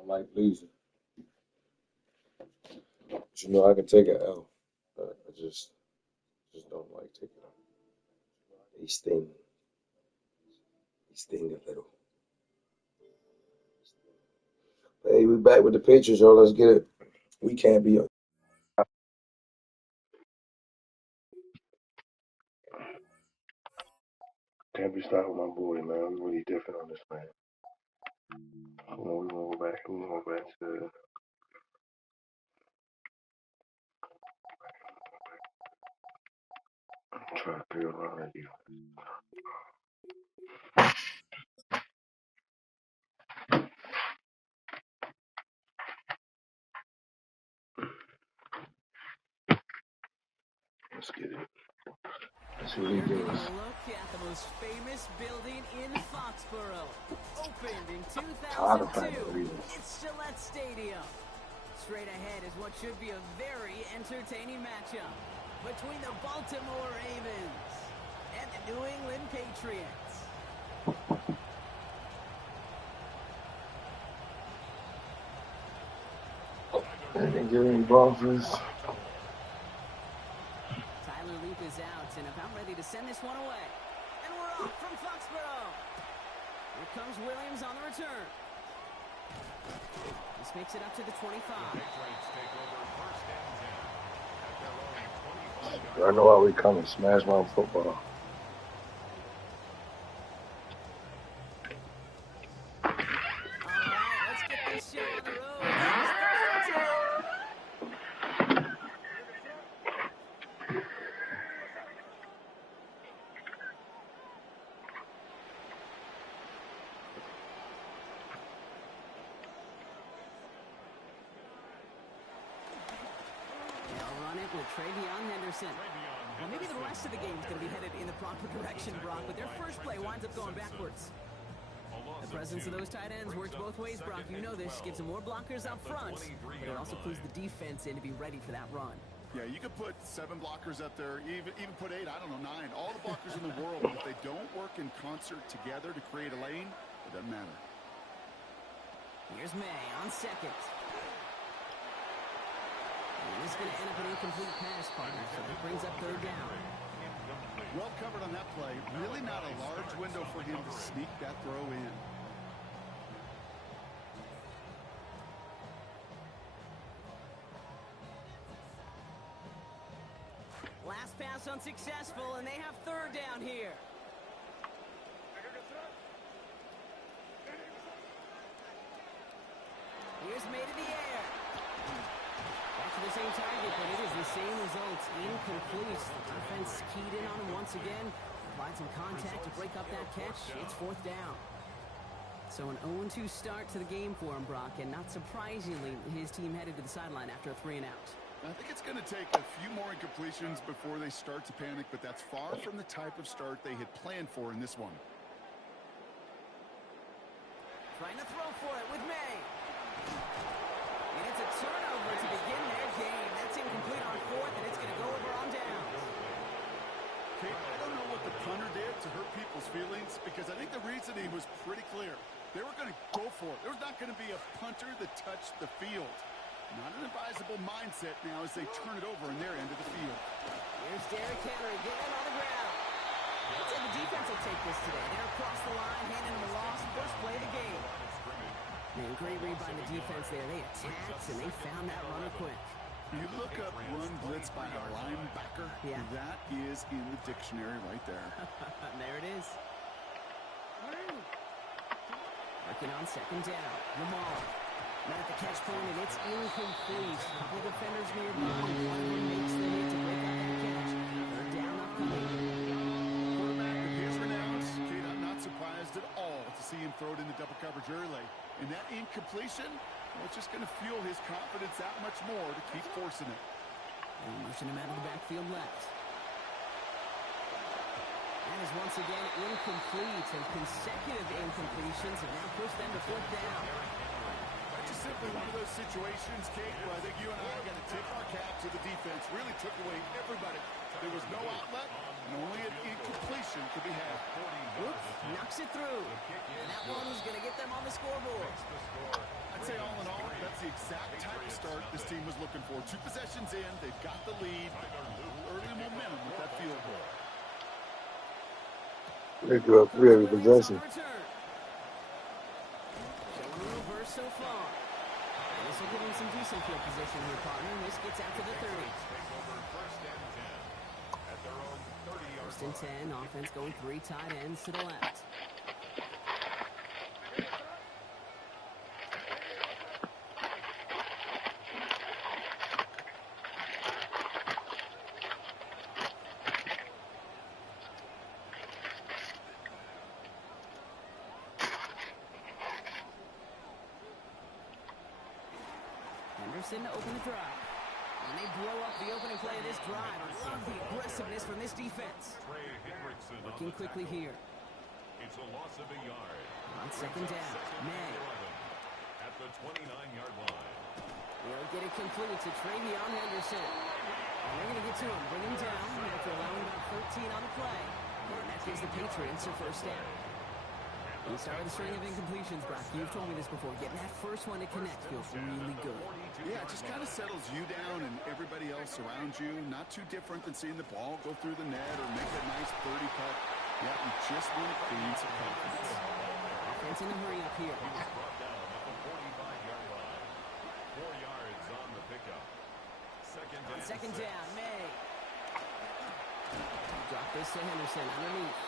don't like losing. But you know, I can take an L. I just don't like taking them. They sting. They sting a little. Hey, we back with the Patriots, y'all. Let's get it. We can't be. Can't be stopping my boy, man. We really different on this, man. We won't go back. We won't go back to. Try to figure around that deal. Let's get it. Let's see what he gives us. Look at the most famous building in Foxborough. Opened in 2002. It's Gillette Stadium. Straight ahead is what should be a very entertaining matchup between the Baltimore Ravens and the New England Patriots. I didn't get any buffers. Tyler Leap is out and about ready to send this one away. And we're off from Foxborough. Here comes Williams on the return. This makes it up to the 25. I know how we come and smash my football. Well, maybe the rest of the game is going to be headed in the proper direction, Brock, but their first play winds up going backwards. The presence of those tight ends works both ways, Brock. You know this. Gives them more blockers up front, but it also clues the defense in to be ready for that run. Yeah, you could put 7 blockers up there, even put 8, I don't know, 9. All the blockers in the world, but if they don't work in concert together to create a lane, it doesn't matter. Here's May on second. And this is going to end up an incomplete pass, partner, so it brings up third down. Well covered on that play. Really not a large window for him to sneak that throw in. Last pass unsuccessful, and they have third down here. Here's May to the air. Back to the same target, but it is the same results. Incomplete. The defense keyed in on him once again. Applied some contact to break up that catch. It's fourth down. So an 0-2 start to the game for him, Brock, and not surprisingly, his team headed to the sideline after a 3-and-out. I think it's going to take a few more incompletions before they start to panic, but that's far from the type of start they had planned for in this one. Trying to throw for it with May. And it's a turnover to begin their game. That's incomplete on fourth, and it's going to go over on downs. Okay, I don't know what the punter did to hurt people's feelings, because I think the reasoning was pretty clear. They were going to go for it. There's not going to be a punter that touched the field. Not an advisable mindset now as they turn it over in their end of the field. Here's Derrick Henry getting on the ground. I'd say the defense will take this today. They're across the line, handing them a loss. First play of the game. Man, great read by the defense there. They attacked, and they found that runner quick. You look up run blitz by a linebacker. Yeah. That is in the dictionary right there. There it is. Working on second down. Lamar. Not at the catch point, and it's incomplete. A couple defenders nearby. One of them makes the hit to break up that catch. Third down upcoming. Quarterback with his renounce. Kate, I'm not surprised at all to see him throw it into double coverage early. And that incompletion, well, it's just going to fuel his confidence that much more to keep forcing it. And motion him out of the backfield left. That is once again incomplete, and consecutive incompletions have now pushed them to fourth down. That just simply definitely one of those situations, Kate, where I think you and I got to tip our cap to the defense. Really took away everybody. There was no outlet, and only an incompletion could be had. Oops, knocks it through. And that one's going to get them on the scoreboard. I'd say all in all, that's the exact type of start this team was looking for. 2 possessions in, they've got the lead. Early momentum with that field goal. They grew up 3 every possession. Showing a little burst so far. And this will give him some decent field position here, partner. This gets out to the 30. First and 10, offense going 3 tight ends to the left. Henderson to open the drive. And they blow up the opening play of this drive. I love the aggressiveness from this defense. Looking quickly here. It's a loss of a yard. On second down, May. At the 29-yard line. They'll get it complete to Travion Henderson. And they're going to get to him, bring him down after allowing about 13 on the play. And that gives the Patriots a first down. We started the string of incompletions, Brock. You've told me this before. Getting that first one to connect feels really good. Yeah, it just kind of settles you down and everybody else around you. Not too different than seeing the ball go through the net or make a nice birdie putt. Yeah, you just want to gain some confidence. Offense in a hurry up here. Brought down at the 45-yard line. 4 yards on the pickup. Second down, May. Drop this to Henderson underneath.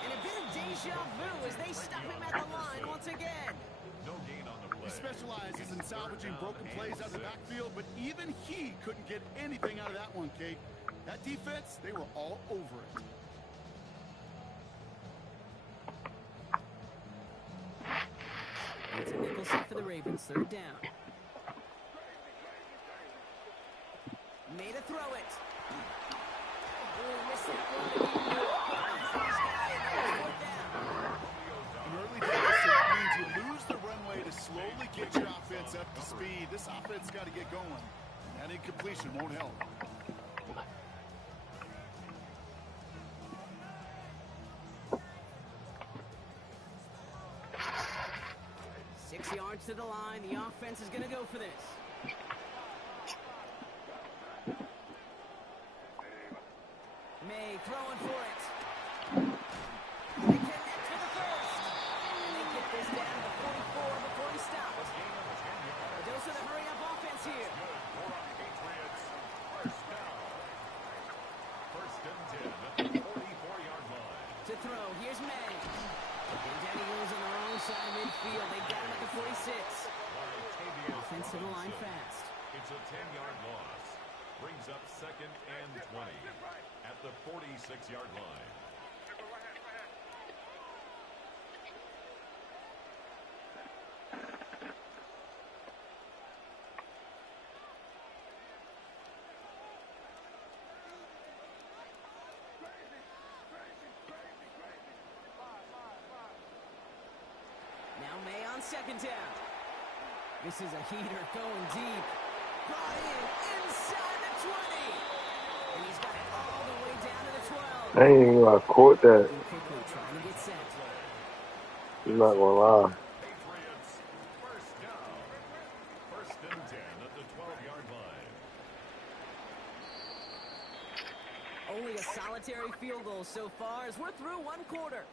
And a bit of deja vu as they stop him at the line once again. No gain on the play. He specializes in salvaging broken plays out of the backfield, but even he couldn't get anything out of that one, Kate. That defense, they were all over it. It's a nickel set for the Ravens, third down. Made a throw it. Oh, missed that one. An early deficit means you lose the runway to slowly get your offense up to speed. This offense got to get going. That incompletion won't help. To the line, the offense is going to go for this. May throwing for it. They connect for the first. And they get this down to the 44 before he stops. But those are the hurry-up offense here. First and 10 at the 44-yard line. To throw, here's May. And down he goes on the wrong side of midfield. They got him at the 46. Offense to the line fast. It's a 10-yard loss. Brings up second and 20 at the 46-yard line. Now May on second down. This is a heater going deep. Brought in inside the 20. And he's got it all the way down to the 12. I ain't even gonna caught that. Quickly trying to get set. I'm not gonna lie. Patriots first down. First and 10 at the 12-yard line. Only a solitary field goal so far as we're through one quarter.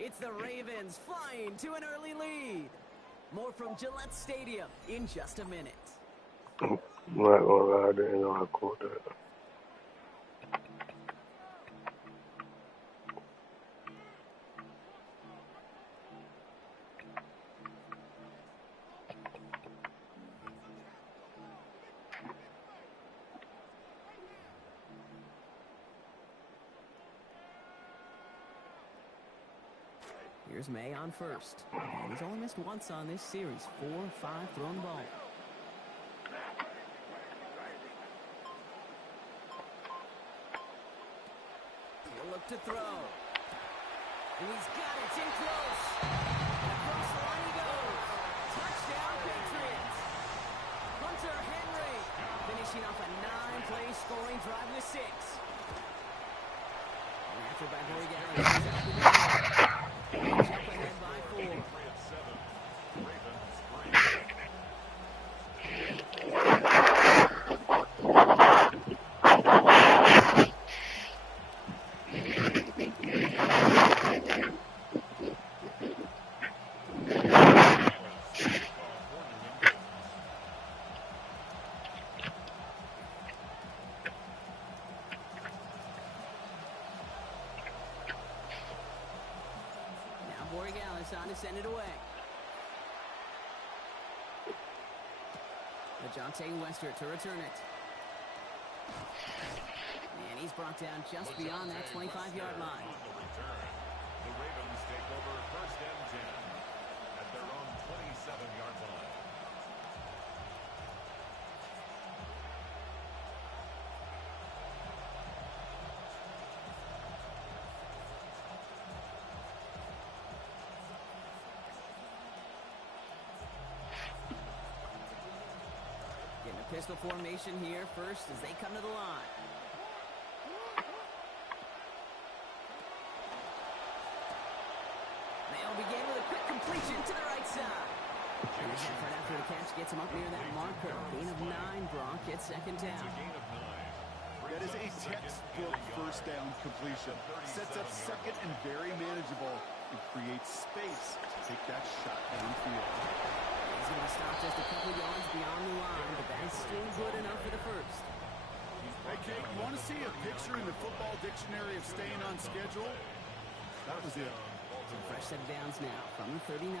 It's the Ravens flying to an early lead. More from Gillette Stadium in just a minute. I'm not gonna lie, I didn't know I caught that. Here's May on first. And he's only missed once on this series. 4-5 thrown ball. He'll look to throw. And he's got it in close. And across the line he goes. Touchdown, Patriots. Sir Henry finishing off a 9-play scoring drive with 6. And after by Borregales, he's out the door. They jump ahead by 4. Patriots 7, Ravens 3. Borregales on to send it away. Ajante Wester to return it. And he's brought down just beyond that 25-yard line. On the return, the Ravens take over 1st and 10 at their own 27-yard line. Pistol formation here first as they come to the line. They'll begin with a quick completion to the right side. And the effort after the catch gets him up near that marker. Gain of 9, Brock. It's 2nd down. Gain of 9. That is a textbook first down completion. Sets up second and very manageable and creates space to take that shot downfield. He's going to stop just a couple yards beyond the line, but that's still good enough for the first. Hey, Kate, you want to see a picture in the football dictionary of staying on schedule? That was it. So fresh set of downs now from the 39.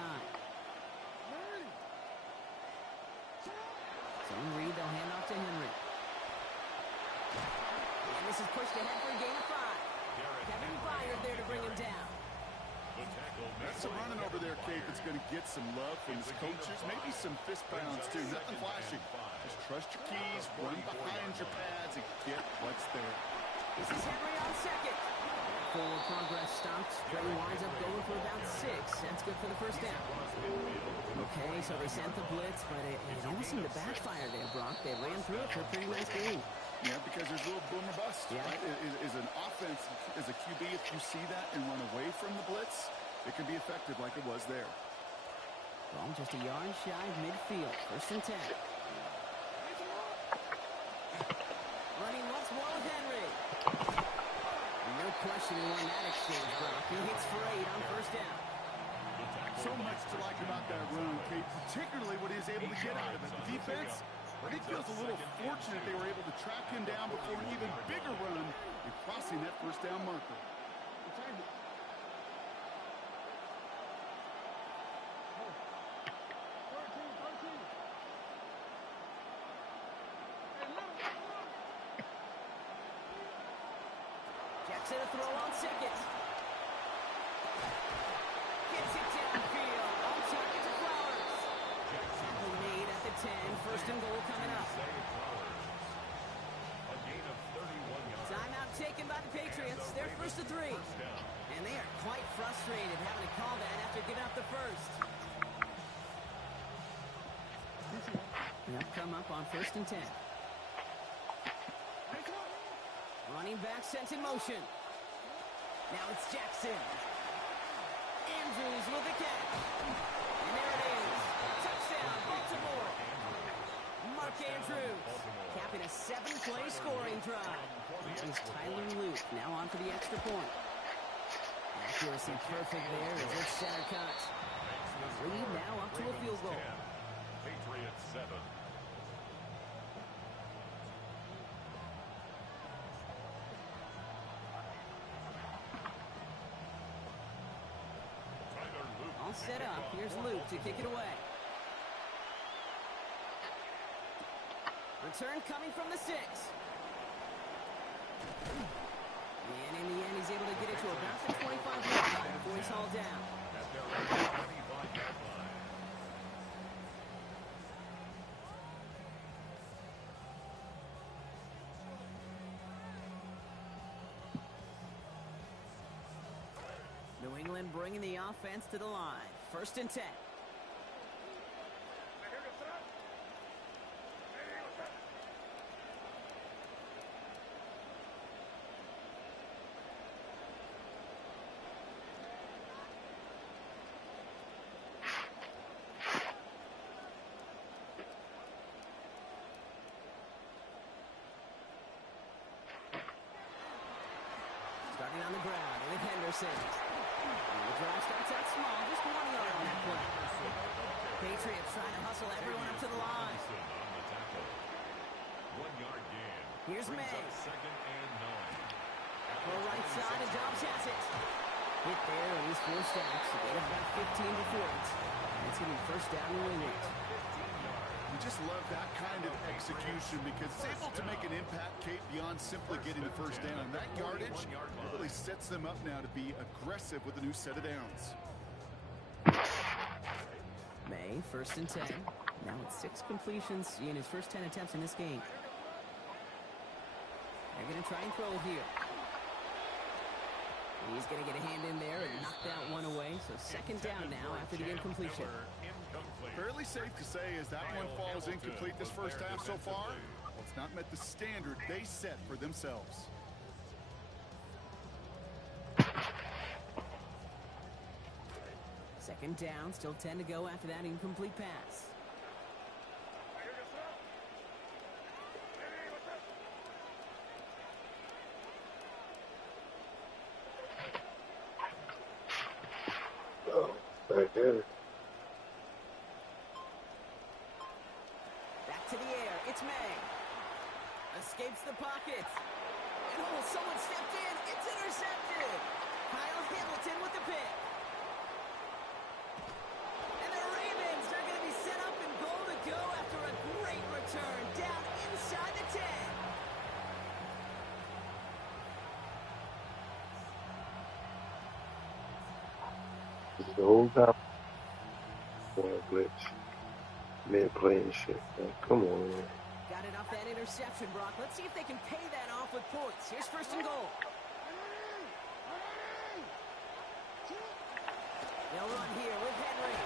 So in Reed, they'll hand off to Henry. And this is pushed ahead for a gain of 5. Kevin Byard there to bring him down. That's some running over there, Kate, that's going to get some love from his coaches. Maybe some fist pounds, too. Nothing flashy. Just trust your keys, run behind your pads, and get what's there. This is Henry on second. Forward progress stops. Play winds up going for about 6. That's good for the first down. Okay, so they sent the blitz, but it didn't seem to backfire there, Brock. They ran through it for a pretty nice game. Yeah, because there's a little boom or bust. Yeah. Right? Is an offense, as a QB, if you see that and run away from the blitz, it can be effective like it was there. Well, just a yard shy of midfield. 1st and 10. Running once more with Henry. No question who won that exchange, Brock. He hits for 8 on 1st down. So much to like about that run, Kate, particularly what he was able to get out of it. The defense, I think, feels a little fortunate they were able to track him down before an even bigger run and crossing that 1st down marker. Jackson a throw on second. Gets it downfield. On target to Flowers. Tackle made at the 10. 1st and goal coming up. A gain of 31 yards. Timeout taken by the Patriots. They're 1st and 3. And they are quite frustrated having to call that after giving up the first. They'll come up on 1st and 10. Running back sent in motion. Now it's Jackson. Andrews with the catch. And there it is. Touchdown, Baltimore. Mark Andrews capping a 7-play scoring drive. That is Tyler Luke now on for the extra point. Accuracy perfect there as it's center cut. Lead now up to a field goal. Patriots 7. All set up. Here's Luke to kick it away. Return coming from the 6. And in the end, he's able to get it to about the 25-yard line before he's hauled down. At their own 25-yard line. New England bringing the offense to the line. 1st and 10. forces. And the drive starts out small, just 1 yard on that play. Patriots trying to hustle everyone up to the line. 1 yard gain. Here's May. Second and 9. Go right side, and Dobbs has it. Hit there, and he's forced out. So they have about 15 before it. It's going to be first down and win it. You just love that kind of execution because it's able to make an impact, Kate, beyond simply getting the first down. That yardage really sets them up now to be aggressive with a new set of downs. May, first and 10. Now it's 6 completions in his first 10 attempts in this game. They're going to try and throw it here. He's going to get a hand in there and knock that one away. So second down now after the incompletion. Fairly safe to say as that one falls incomplete this first half so far, it's not met the standard they set for themselves. Second down, still 10 to go after that incomplete pass. Right there. Back to the air, it's May. Escapes the pocket. And oh, someone stepped in, it's intercepted. Kyle Hamilton with the pick. And the Ravens are going to be set up and goal to go after a great return down inside the 10. The whole time. Glitch. Mid-play and shit. Man. Come on, man. Got it off that interception, Brock. Let's see if they can pay that off with points. Here's first and goal. They'll run here with Henry.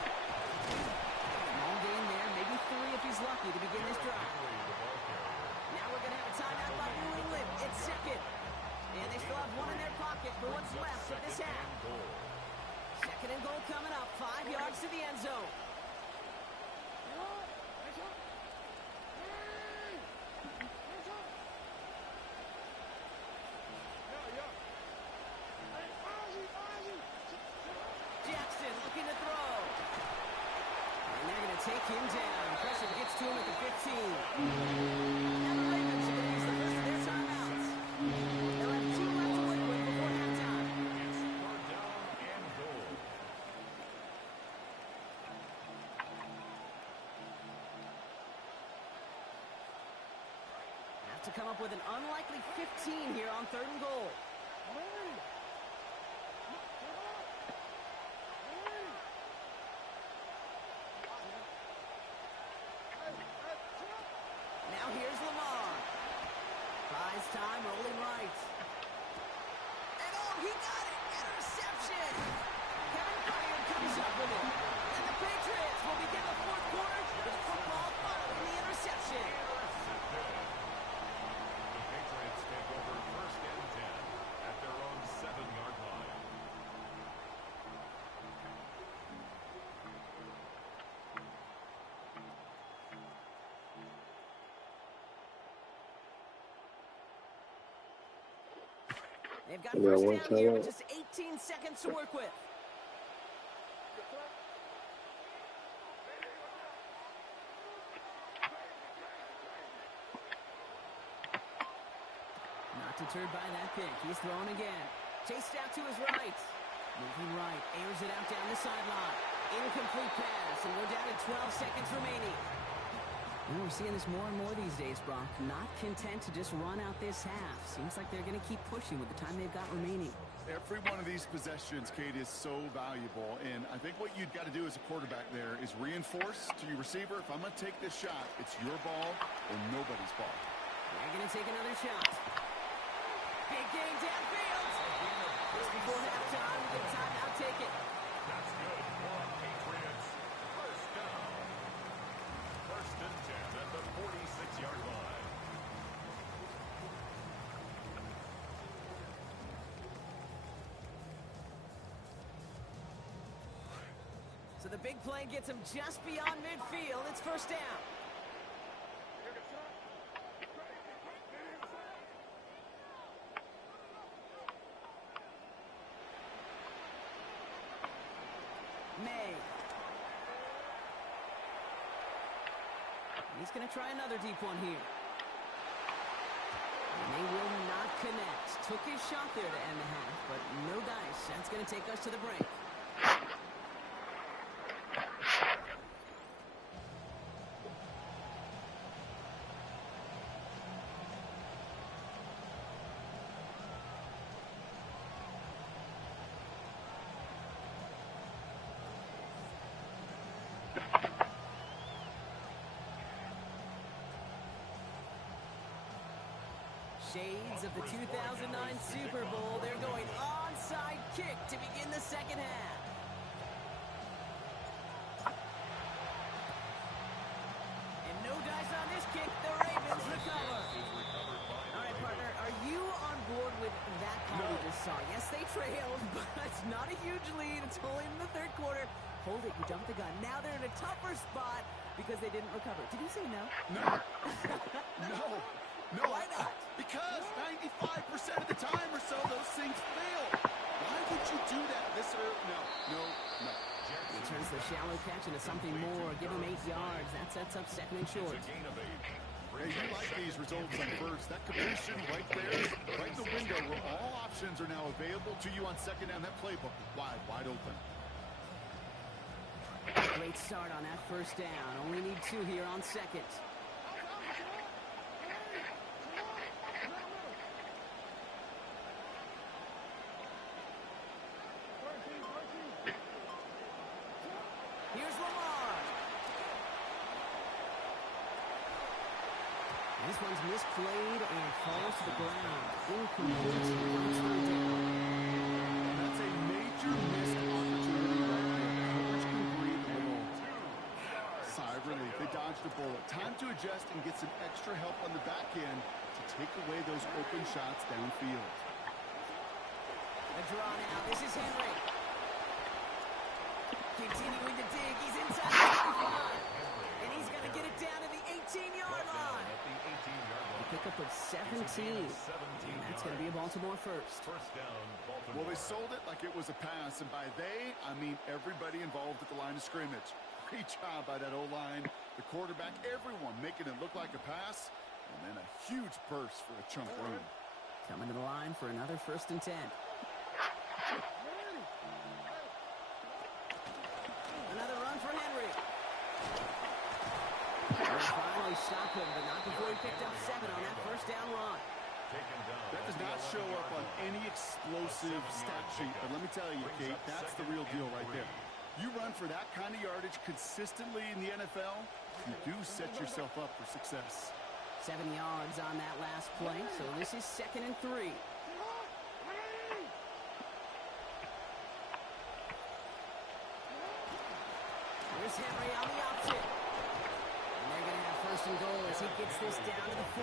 Long gain there, maybe 3 if he's lucky to begin this drive. Now we're going to have a timeout by New England. It's second. And they still have one in their pocket for what's left of this half. Second and goal coming up, 5 yards to the end zone. Jackson looking to throw. And they're going to take him down. Pressure gets to him at the 15. Now the Ravens are going to use the first of their timeouts. They'll have 2 left to work with before halftime. Have to come up with an unlikely 15 here on third and goal. Now here's Lamar. Buys time, rolling right. And oh, he got it! Interception! Kevin Byard comes up with it. And the Patriots will begin the fourth quarter with a football following the interception. The Patriots take over first and 10 at their own 7-yard line. They've got Yeah, first one down here timeout. with just 18 seconds to work with. Not deterred by that pick. He's throwing again. Chased out to his right. Moving right. Airs it out down the sideline. Incomplete pass, and we're down to 12 seconds remaining. You know, we're seeing this more and more these days, Brock. Not content to just run out this half. Seems like they're going to keep pushing with the time they've got remaining. Every one of these possessions, Kate, is so valuable. And I think what you've got to do as a quarterback there is reinforce to your receiver, if I'm going to take this shot, it's your ball or nobody's ball. They're going to take another shot. Big gain downfield. Just before halftime, we get a timeout, take it. That's good for Patriots. First down. First and 10 at the 46-yard line. So the big play gets him just beyond midfield. It's first down. May. He's going to try another deep one here. And they will not connect. Took his shot there to end the half, but no dice. That's going to take us to the break. Shades of the 2009 Super Bowl. They're going onside kick to begin the second half. And no dice on this kick. The Ravens recover. All right, partner, are you on board with that call we just saw? Yes, they trailed, but it's not a huge lead. It's only in the third quarter. Hold it, you jumped the gun. Now they're in a tougher spot because they didn't recover. Did you say no? No. No. Why not? Because 95% of the time or so, those things fail. Why would you do that this early? No. He turns the shallow catch into something more. Give him 8 yards. That sets up second and short. Hey, you like these results on first. That completion right there, right in the window where all options are now available to you on second down. That playbook wide open. Great start on that first down. Only need 2 here on second. Here's Lamar. This one's misplayed and falls to the ground. Incomplete. That's a major missed opportunity right there. Coverage can breathe a little. Sigh of relief. They dodged a bullet. Time to adjust and get some extra help on the back end to take away those open shots downfield. A draw now. This is Henry. Continuing to dig. He's inside the 25. And he's going to get it down to the 18-yard line. A pickup of 17. And that's going to be a Baltimore first. Well, they sold it like it was a pass, and by they, I mean everybody involved at the line of scrimmage. Great job by that O-line, the quarterback, everyone making it look like a pass, and then a huge burst for a chunk run. Coming to the line for another 1st and 10. Another run for Henry. They finally stop him, but not before he picked up 7 on that first down run. That does not show up on any explosive stat sheet, but let me tell you, Kate, that's the real deal right there. You run for that kind of yardage consistently in the NFL, you do set yourself up for success. 7 yards on that last play, so this is 2nd and 3. Here's Henry on the option. And they're going to have 1st and goal as he gets this down to the 4.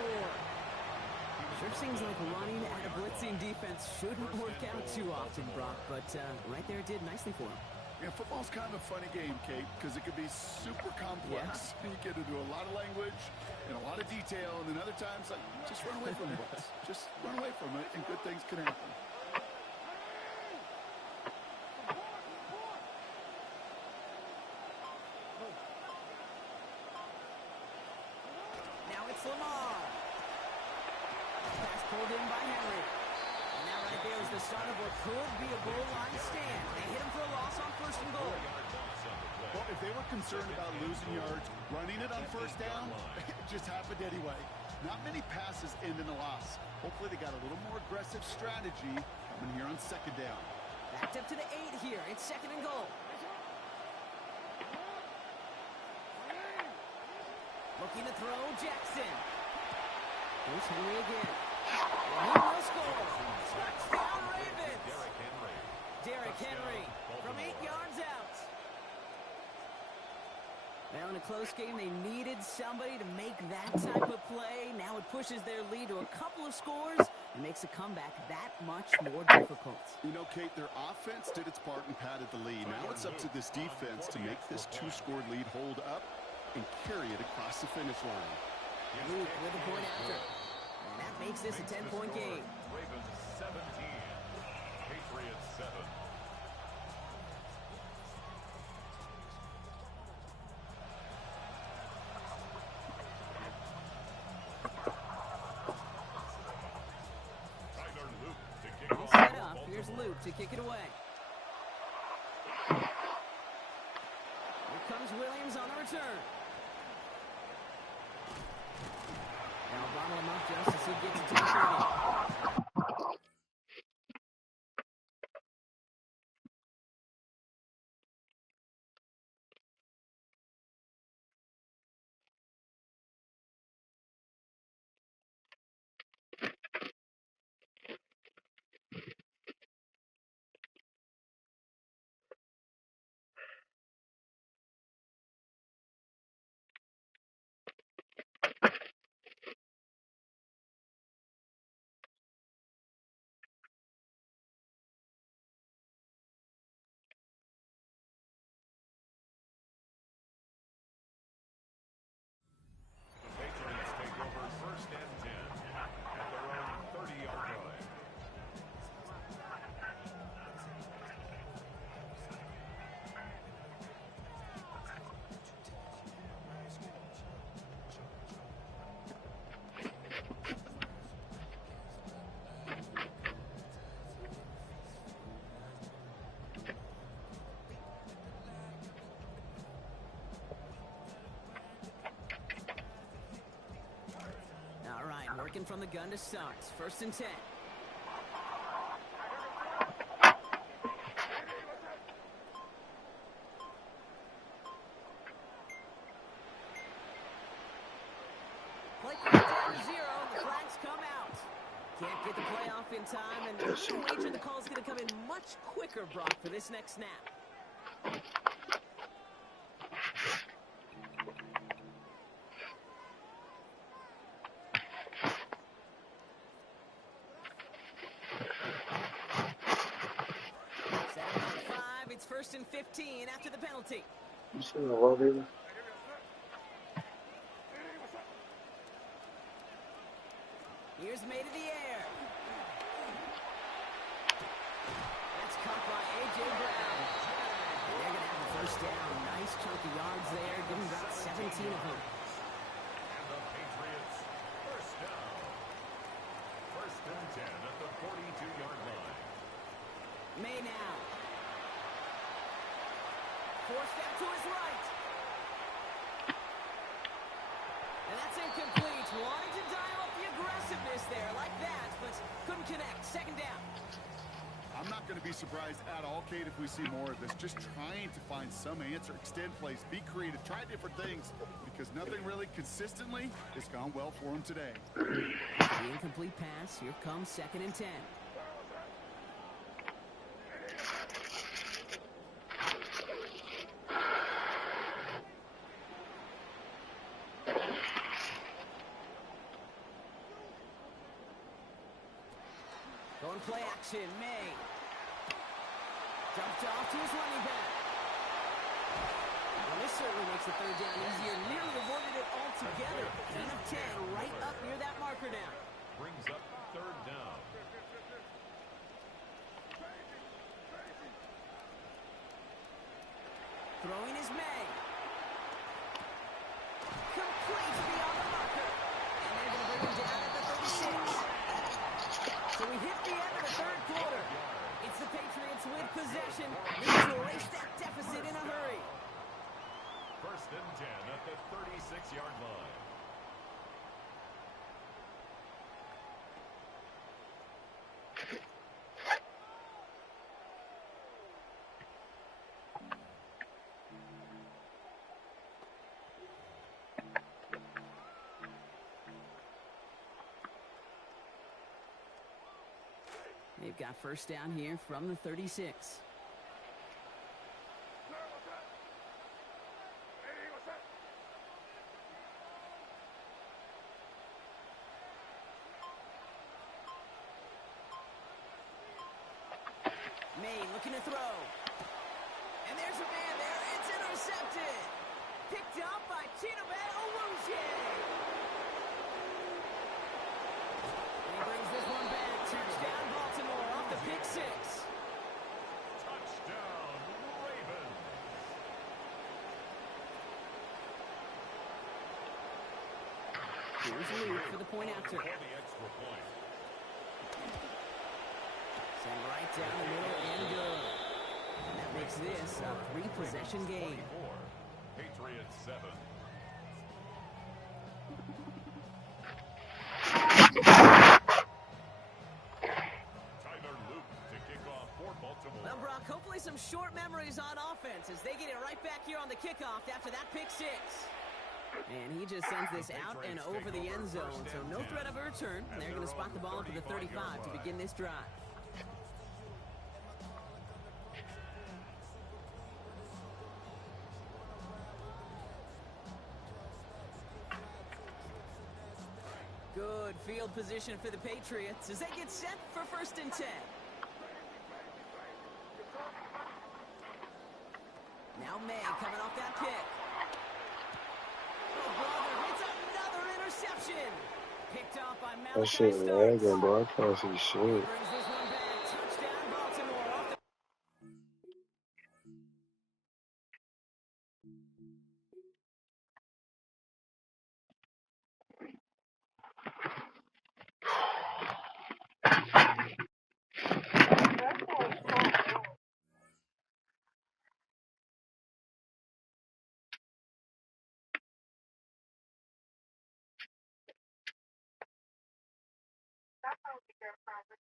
Sure seems like running at a blitzing defense shouldn't work out too often, Brock, but right there it did nicely for him. Yeah, football's kind of a funny game, Kate, because it can be super complex. Yeah. You get into a lot of language and a lot of detail, and then other times, like, just run away from it. Just run away from it, and good things can happen. Now it's Lamar. Pass pulled in by Henry. And that right there is the start of what could be a goal line stand. They hit him for a loss on 1st and goal. Well, if they were concerned about losing yards, running it on 1st down, it just happened anyway. Not many passes end in a loss. Hopefully they got a little more aggressive strategy coming here on 2nd down. Backed up to the 8 here. It's 2nd and goal. Looking to throw, Jackson. Here's Henry again. And he will score. Touchdown, Ravens. Derrick Henry from 8 yards out. Well, in a close game, they needed somebody to make that type of play. Now it pushes their lead to a couple of scores and makes a comeback that much more difficult. You know, Kate, their offense did its part and padded the lead. Now it's up to this defense to make this 2-score lead hold up and carry it across the finish line. Luke with a point after. And that makes this a 10-point game. Ravens 17, Patriots 7. Here's Luke to kick it away. Here comes Williams on the return. Now bottle him up just as he gets it to the 30. The Patriots take over first and 10 at their own 30-yard line. All right, working from the gun to start. First and 10. Play clock down to 0. The flags come out. Can't get the play off in time, and I'm going to wager the call's going to come in much quicker, Brock, for this next snap. It's first and 15 after the penalty. You seen the low, baby? Here's made in the air. That's caught by A.J. Brown. And they're going to have the first down. Nice chunk of yards there. Give them about 17 of them. And the Patriots first down. First and 10 at the 42-yard line. May now. Forced out to his right. And that's incomplete. Wanted to dial up the aggressiveness there like that, but couldn't connect. Second down. I'm not going to be surprised at all, Kate, if we see more of this. Just trying to find some answer, extend plays, be creative, try different things, because nothing really consistently has gone well for him today. The incomplete pass. Here comes second and 10. Going play action, May. Dumped off to his running back. Well, this certainly makes the third down easier. Nearly avoided it altogether. Gain of 10, right up near that marker now. Brings up third down. Throwing is May. Complete beyond the marker. And they're going to bring him down at the 36. So we hit the end of the third quarter. It's the Patriots with possession. They need to erase that deficit in a hurry. First and 10 at the 36-yard line. They've got first down here from the 36. May looking to throw. And there's a man there. It's intercepted. Picked up by Chidobe Owuzie. And he brings this one back. Touchdown Baltimore off the pick six. Touchdown, Ravens. Here's Luke for the point after. For the extra point. And right down the middle and good. And that makes this a 3-possession game. Patriots 7. Well, Brock, hopefully some short memories on offense as they get it right back here on the kickoff after that pick 6. And he just sends this out and over the end zone, so no threat of a return. They're going to spot the ball up to the 35 to begin this drive. Good field position for the Patriots as they get set for 1st and 10. Now May coming off that pick. Oh, brother, it's another interception. Picked off by Malachi. That shit lagging, bro. I can't see shit. Brings this one back. Touchdown, Baltimore. Off the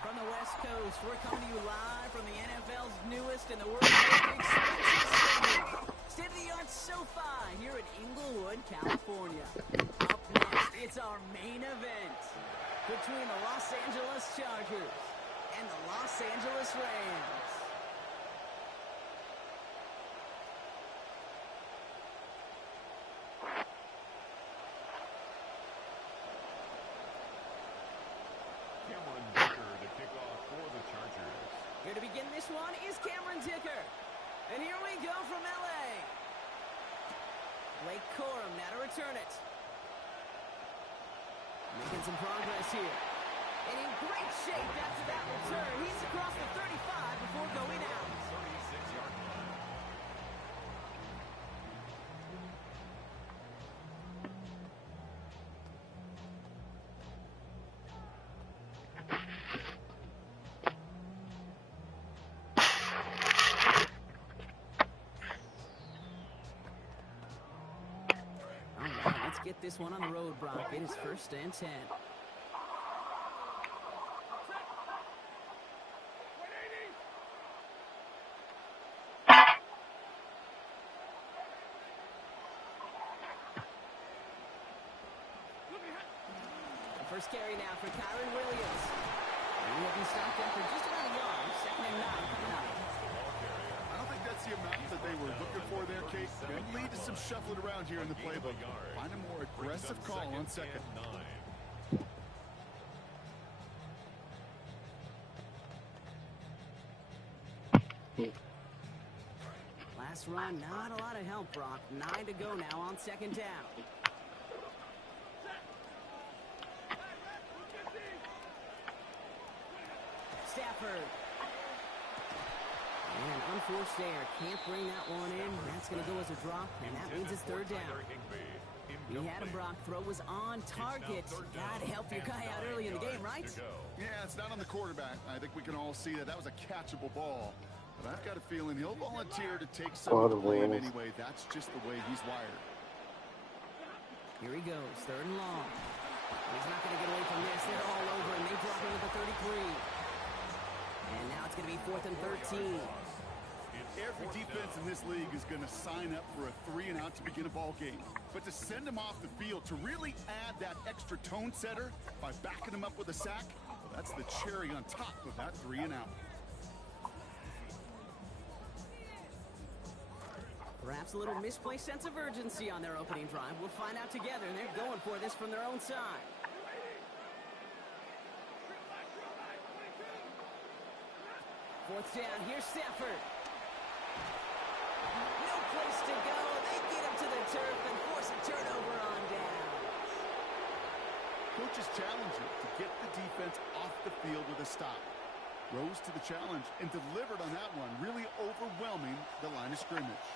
From the West Coast, we're coming to you live from the NFL's newest and the world's most expensive stadium. State-of-the-art SoFi here in Inglewood, California. Up next, it's our main event between the Los Angeles Chargers and the Los Angeles Rams. Here to begin this one is Cameron Dicker. And here we go from L.A. Blake Corum now to return it. Making some progress here. And in great shape after that return. He's across the 35 before going out. 36-yard line. Let's get this one on the road, Brock. It is 1st and 10. The first carry now for Kyron Williams. And he'll be stopped after just about a yard. 2nd and 9 coming up. I don't think that's the amount that they were looking for there, Kate. Could lead to some shuffling around here in the playbook. Find a more aggressive call on 2nd. Last run, not a lot of help, Brock. 9 to go now on 2nd down. Stafford. And unforced there. Can't bring that one in. That's going to go as a drop, and that means it's 3rd down. He had him, Brock. Throw was on target. Gotta help your guy out early in the game, right? Yeah, it's not on the quarterback. I think we can all see that was a catchable ball. But I've got a feeling he'll volunteer to take some of the blame anyway. That's just the way he's wired. Here he goes. 3rd and long. He's not going to get away from this. They're all over, and they drop him at the 33. And now it's going to be 4th and 13. Every defense in this league is going to sign up for a 3-and-out to begin a ball game. But to send them off the field, to really add that extra tone setter by backing them up with a sack, well, that's the cherry on top of that 3-and-out. Perhaps a little misplaced sense of urgency on their opening drive. We'll find out together, and they're going for this from their own side. Fourth down, here's Stafford. No place to go. They get him to the turf and force a turnover on down. Coach's challenging to get the defense off the field with a stop. Rose to the challenge and delivered on that one, really overwhelming the line of scrimmage.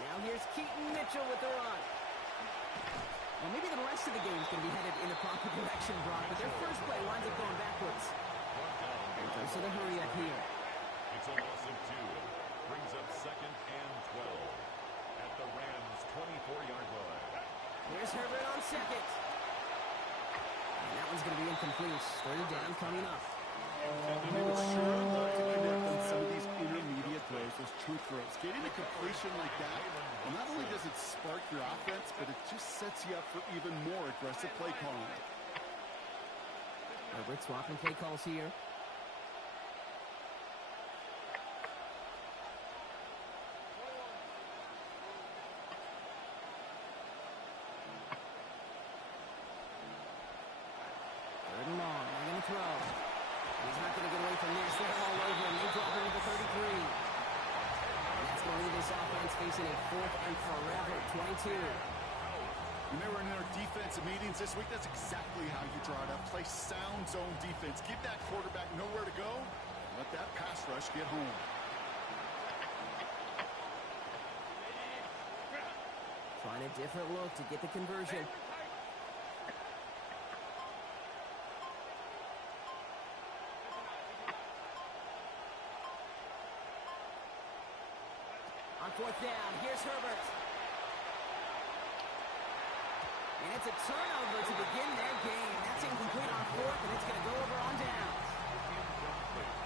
Now here's Keaton Mitchell with the run. Well, maybe the rest of the game is going to be headed in the proper direction, Brock, but their first play winds up going backwards. So the hurry up here. It's a loss of 2. Brings up 2nd and 12 at the Rams' 24-yard line. Here's Herbert on second. And that one's going to be incomplete. 3rd down coming up. And they would sure love to connect on some of these intermediate throws, those true throws. Getting a completion like that, well, not only does it spark your offense, but it just sets you up for even more aggressive play calling. Herbert swapping play calls here. Third and long. They're going to throw. He's not going to get away from this. They're all over him. They drop him to the 33. And that's going to leave this offense facing a 4th and forever 22. When they were in their defensive meetings this week, that's exactly how you draw it up. Play sound zone defense. Give that quarterback nowhere to go. Let that pass rush get home. Trying a different look to get the conversion. On 4th down, here's Herbert. And it's a turnover to begin their game. That's incomplete on 4th, and it's going to go over on down.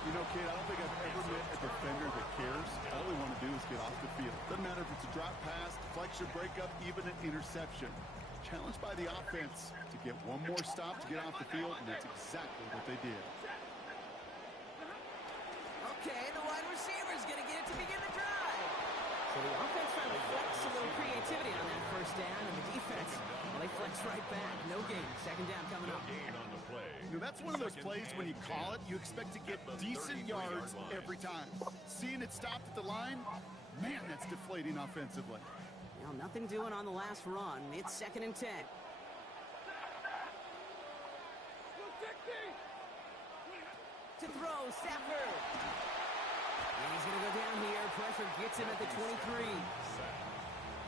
You know, Kate, I don't think I've ever met a defender that cares. All they want to do is get off the field. Doesn't matter if it's a drop pass, deflection, breakup, even an interception. Challenged by the offense to get one more stop to get off the field, and that's exactly what they did. Okay, the wide receiver's going to get it to begin the drive. So the offense trying to flex a little creativity on that first down, and the defense, well, they flex right back. No gain. 2nd down coming up. You know, that's one of those plays when you call it, you expect to get decent yards every time. Seeing it stopped at the line, man, that's deflating offensively. Well, nothing doing on the last run. It's 2nd and 10. To throw, Stafford. And he's going to go down here. Pressure gets him at the 23.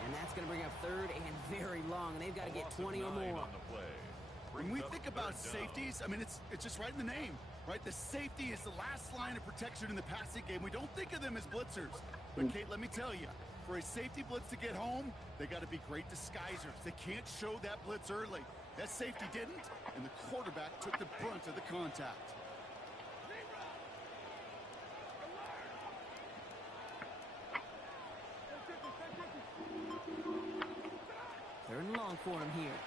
And that's going to bring up 3rd and very long. And they've got to get 20 or more. When we think about safeties, I mean, it's just right in the name, right? The safety is the last line of protection in the passing game. We don't think of them as blitzers. But, Kate, let me tell you, for a safety blitz to get home, they got to be great disguisers. They can't show that blitz early. That safety didn't, and the quarterback took the brunt of the contact. 3rd and long for him here.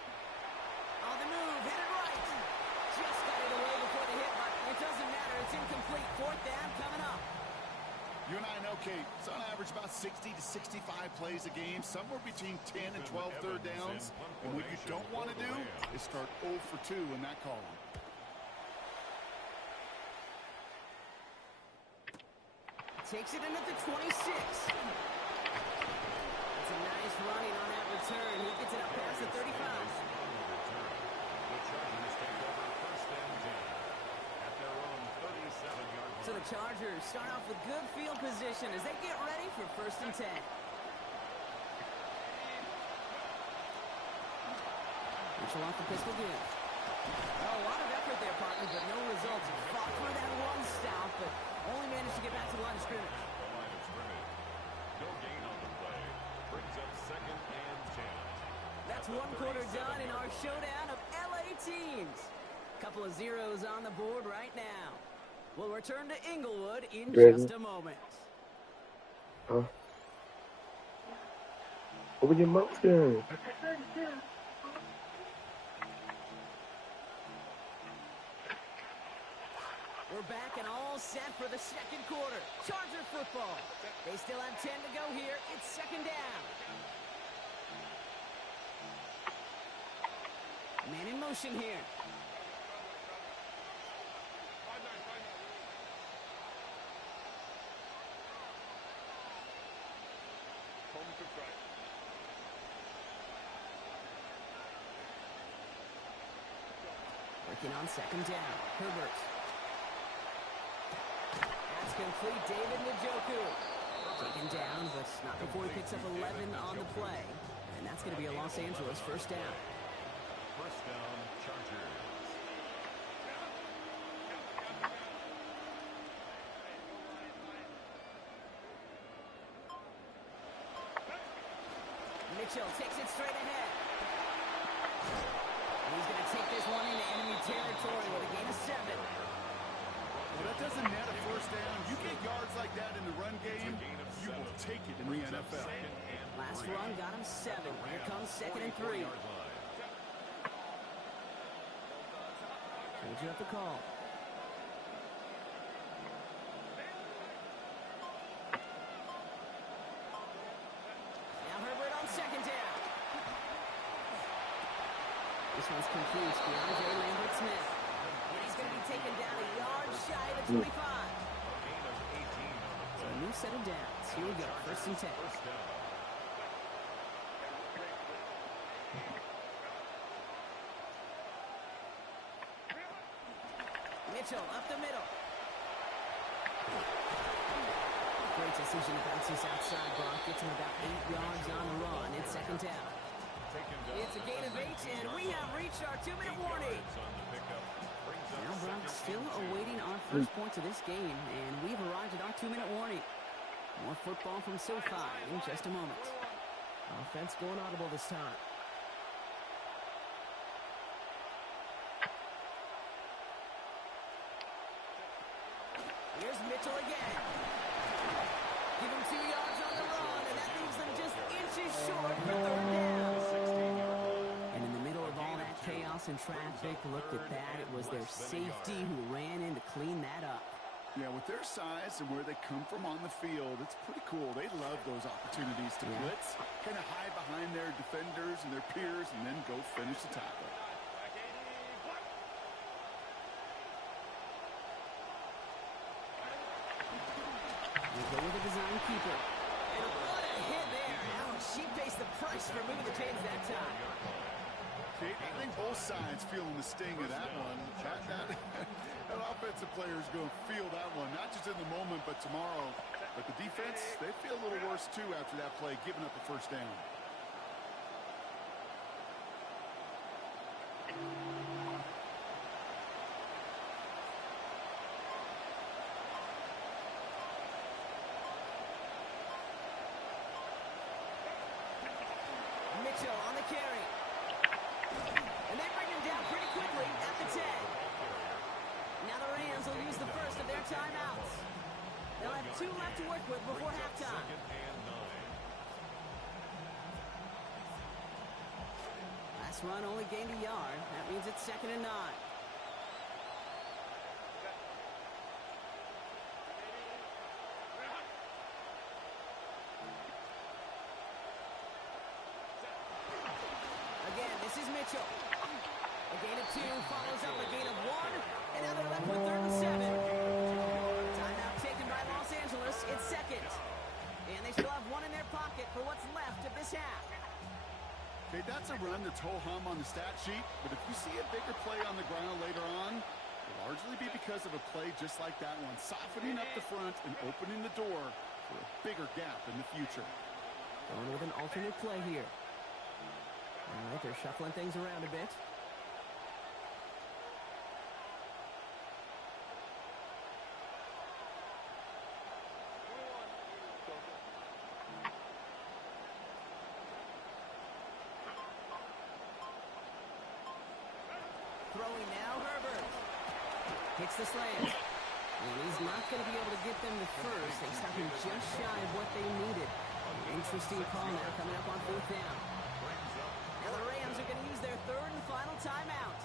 On the move, hit it right. Just got it away before the hit mark. It doesn't matter. It's incomplete. 4th down coming up. You and I know, Kate, it's on average about 60 to 65 plays a game, somewhere between 10 and 12 third downs. And what you don't want to do is start 0 for 2 in that column. Takes it in at the 26. It's a nice running on that return. He gets it up past the 35. So the Chargers start off with good field position as they get ready for 1st and 10. Mitchell off the pistol again. Well, a lot of effort there, partner, but no results. Fought for that one stop, but only managed to get back to the line of scrimmage. No gain one quarter done in our showdown of LA teams. Couple of zeros on the board right now. We'll return to Inglewood in just a moment. Huh? What was your motion? We're back and all set for the second quarter. Charger football. They still have 10 to go here. It's second down. Man in motion here. Working on second down. Herbert. That's complete. David Njoku. Taken down, but not before he picks up 11 on the play. And that's going to be a Los Angeles first down. First down, Chargers. Mitchell takes it straight ahead. And he's going to take this one into enemy territory with a gain of 7. Well, that doesn't net a first down. You get yards like that in the run game, you will take it in the NFL. Last run got him 7. Here comes second and 3. Told you at the call. Now Herbert on second down. This one's complete. DeAndre Lambert-Smith. And he's going to be taken down a yard shy of the 25. So a new set of downs. Here we go. First and 10. Mitchell up the middle. Great decision to bounce this outside, Brock. Gets him about 8 yards on the run. It's second down. It's a gain of 8, and we have reached our 2-minute warning. Now, Brock, still awaiting our first points of this game, and we've arrived at our 2-minute warning. More football from SoFi in just a moment. Offense going audible this time. Here's Mitchell again. Give him 2 yards on the run, and that leaves them just inches short for third down. And in the middle of all that chaos and traffic, look at that. It was their safety who ran in to clean that up. Yeah, with their size and where they come from on the field, it's pretty cool. They love those opportunities to blitz, kind of hide behind their defenders and their peers, and then go finish the tackle. Go with the design keeper. And what a hit there. Now she pays the price for moving the chains that time. Okay, I think both sides feeling the sting of that one. That offensive player is going to feel that one, not just in the moment, but tomorrow. But the defense, they feel a little worse, too, after that play, giving up a first down. Mitchell on the carry. And they bring him down pretty quickly at the 10. Now the Rams will use the first of their timeouts. They'll have 2 left to work with before halftime. Last run only gained a yard. That means it's second and 9. Again, this is Mitchell. A gain of 2 follows up a gain of 1. And now they're left with third and 7. Timeout taken by Los Angeles. It's second. And they still have 1 in their pocket for what's left of this half. Okay, that's a run that's ho-hum on the stat sheet. But if you see a bigger play on the ground later on, it'll largely be because of a play just like that one, softening up the front and opening the door for a bigger gap in the future. Going with an alternate play here. All right, they're shuffling things around a bit. Throwing now, Herbert. Hits the slant. And he's not going to be able to get them the first. They stopped him just shy of what they needed. Interesting call now coming up on 4th down. Now the Rams are going to use their 3rd and final timeout.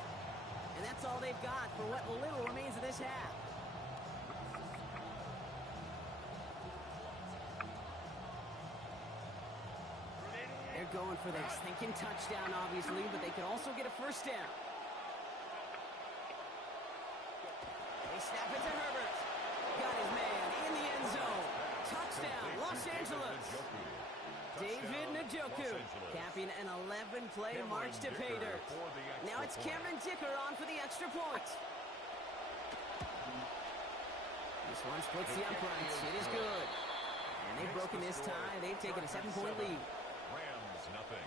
And that's all they've got for what little remains of this half. They're going for this, thinking touchdown, obviously, but they could also get a 1st down. They snap it to Herbert. Got his man in the end zone. Touchdown, Los Angeles. David Njoku capping an 11-play march to pay dirt. Now it's Cameron Dicker on for the extra point. This one splits the uprights. It is good. And they've broken this tie. They've taken a 7-point lead. Rams, nothing.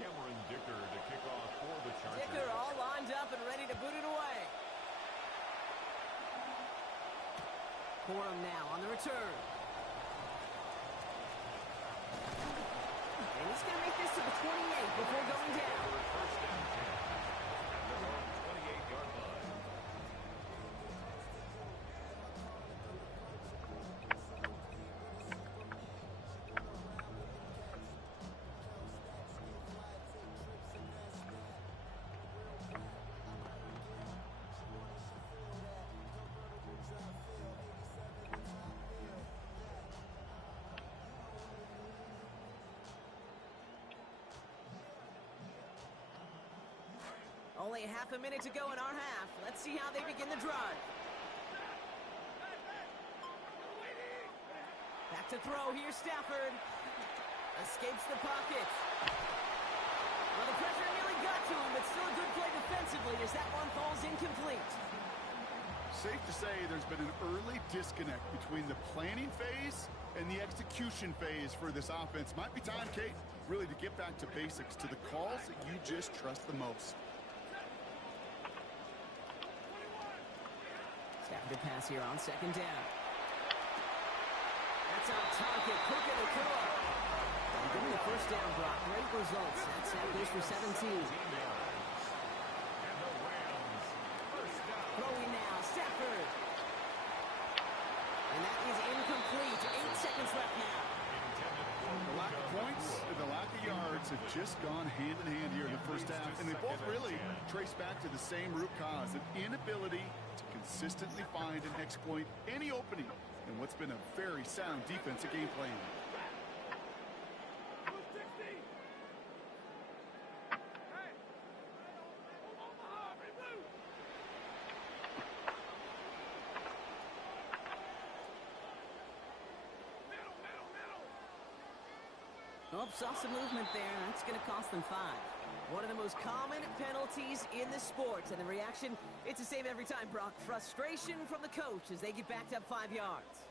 Cameron Dicker to kick off for the Chargers. Dicker all lined up and ready to boot it away. Corum now on the return. And he's going to make this to the 28 before going down. First down 10. At their own 28-yard line. Only half a minute to go in our half. Let's see how they begin the drive. Back to throw. Here's Stafford. Escapes the pocket. Well, the pressure nearly got to him, but still a good play defensively as that one falls incomplete. Safe to say there's been an early disconnect between the planning phase and the execution phase for this offense. Might be time, Kate, really to get back to basics, to the calls that you just trust the most. Stafford pass here on 2nd down. That's on target. Puka Nacua. Give him the 1st down, Brock. Great results. That sack goes for 17. And the Rams, first down. Throwing now. Stafford. And that is incomplete. 8 seconds left now. The lack of points and the lack of yards have just gone hand in hand here in the first half, and they both really trace back to the same root cause, an inability to consistently find and exploit any opening in what's been a very sound defensive game plan. Oh, saw some movement there. That's going to cost them 5. One of the most common penalties in the sport. And the reaction, it's the same every time, Brock. Frustration from the coach as they get backed up 5 yards.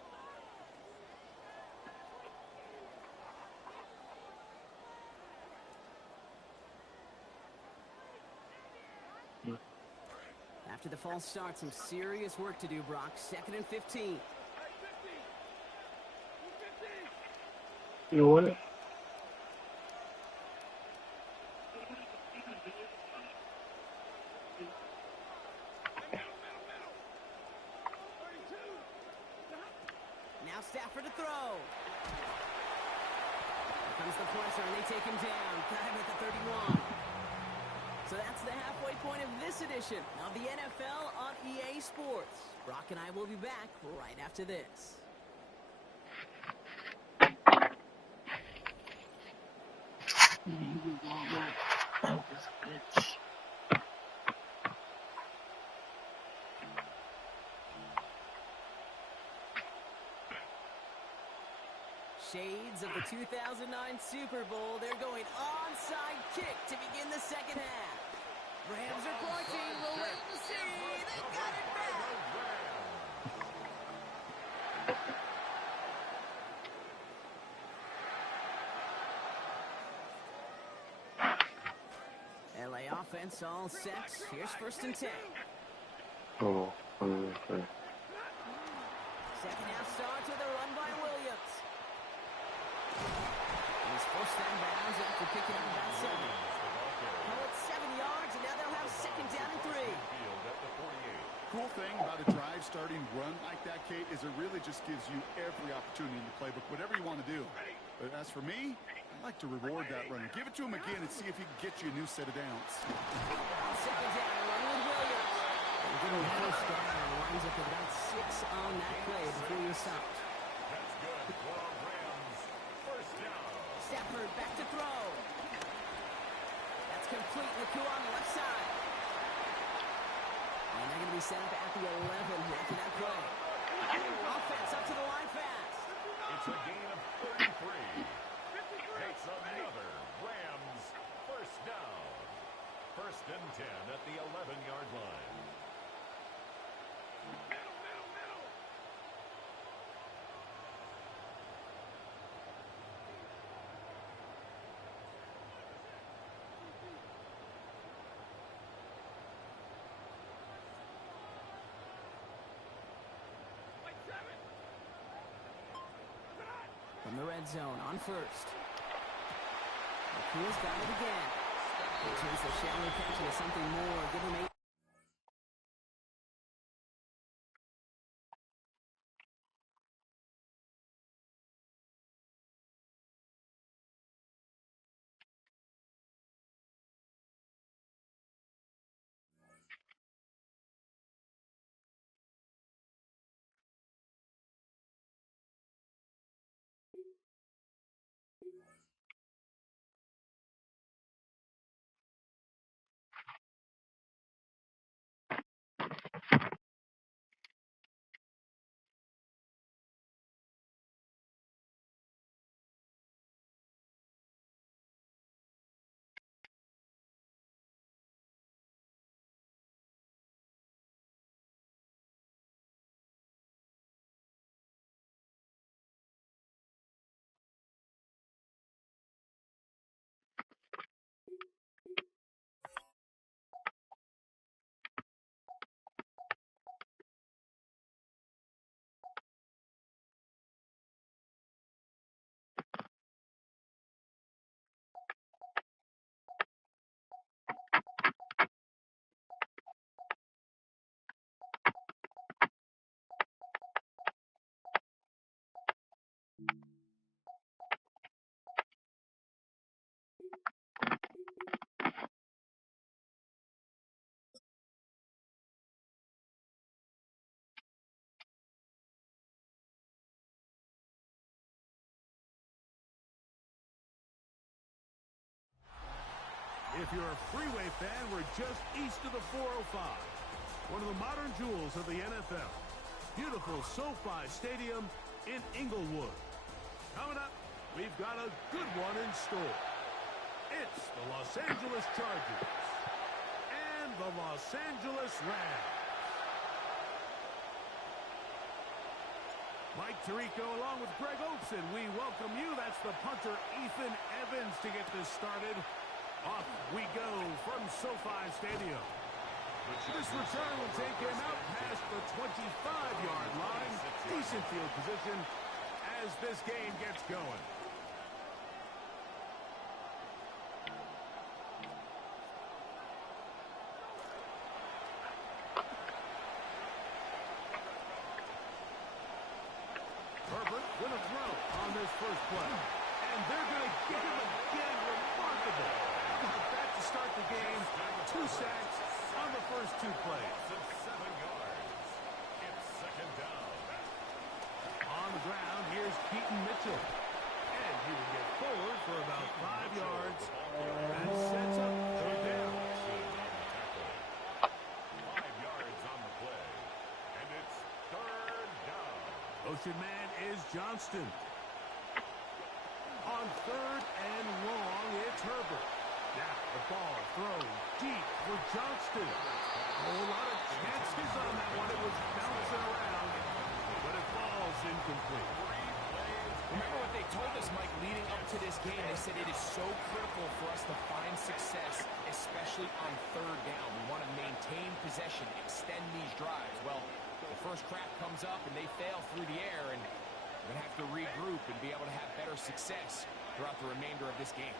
After the false start, some serious work to do, Brock. 2nd and 15. You know what? Now Stafford to throw. Here comes the pressure, and they take him down. Got him at the 31. So that's the halfway point of this edition of the NFL on EA Sports. Brock and I will be back right after this. Shades of the 2009 Super Bowl. They're going onside kick to begin the 2nd half. Rams are pointing. We'll wait to see. They got it back. LA offense all set. Here's 1st and 10. Oh, okay. 2nd half starts with a run by Williams. He's forced them bounds after picking up about 7. Now it's 7 yards, and thing about a drive starting run like that, Kate, is it really just gives you every opportunity in the playbook, whatever you want to do. But as for me, I like to reward that runner. Give it to him again and see if he can get you a new set of downs. Second down, running with Williams. They're getting the first down and lines up with about 6 on that play before you stop. That's good for a Rams first down. Stafford back to throw. That's complete. Naku on the left side. And they're going to be set up at the 11 after that play. Offense up to the line fast. It's a gain of 33. It's another Rams first down. First and 10 at the 11-yard line. From the red zone on first. Nakua's got it again. They chase the shallow catch into something more. Give him 8. If you're a Freeway fan, we're just east of the 405. One of the modern jewels of the NFL. Beautiful SoFi Stadium in Inglewood. Coming up, we've got a good one in store. It's the Los Angeles Chargers and the Los Angeles Rams. Mike Tirico along with Greg Olson, we welcome you. That's the punter Ethan Evans to get this started. Off we go from SoFi Stadium. This return will take him out past the 25-yard line. Decent field position as this game gets going. Herbert with a throw on this first play. And they're going to get him again. Remarkable. That to start the game. 2 sacks on the first 2 plays. 7 yards. It's second down. On the ground, here's Keaton Mitchell. And he will get forward for about 5 yards. And sets up third down. 5 yards on the play. And it's third down. Motion man is Johnston. On third and long, it's Herbert. Now the ball thrown deep for Johnston. A whole lot of chances on that one. It was bouncing around, but it falls incomplete. Remember what they told us, Mike, leading up to this game. They said it is so critical for us to find success, especially on third down. We want to maintain possession, extend these drives. Well, the first crack comes up and they fail through the air, and we're going to have to regroup and be able to have better success throughout the remainder of this game.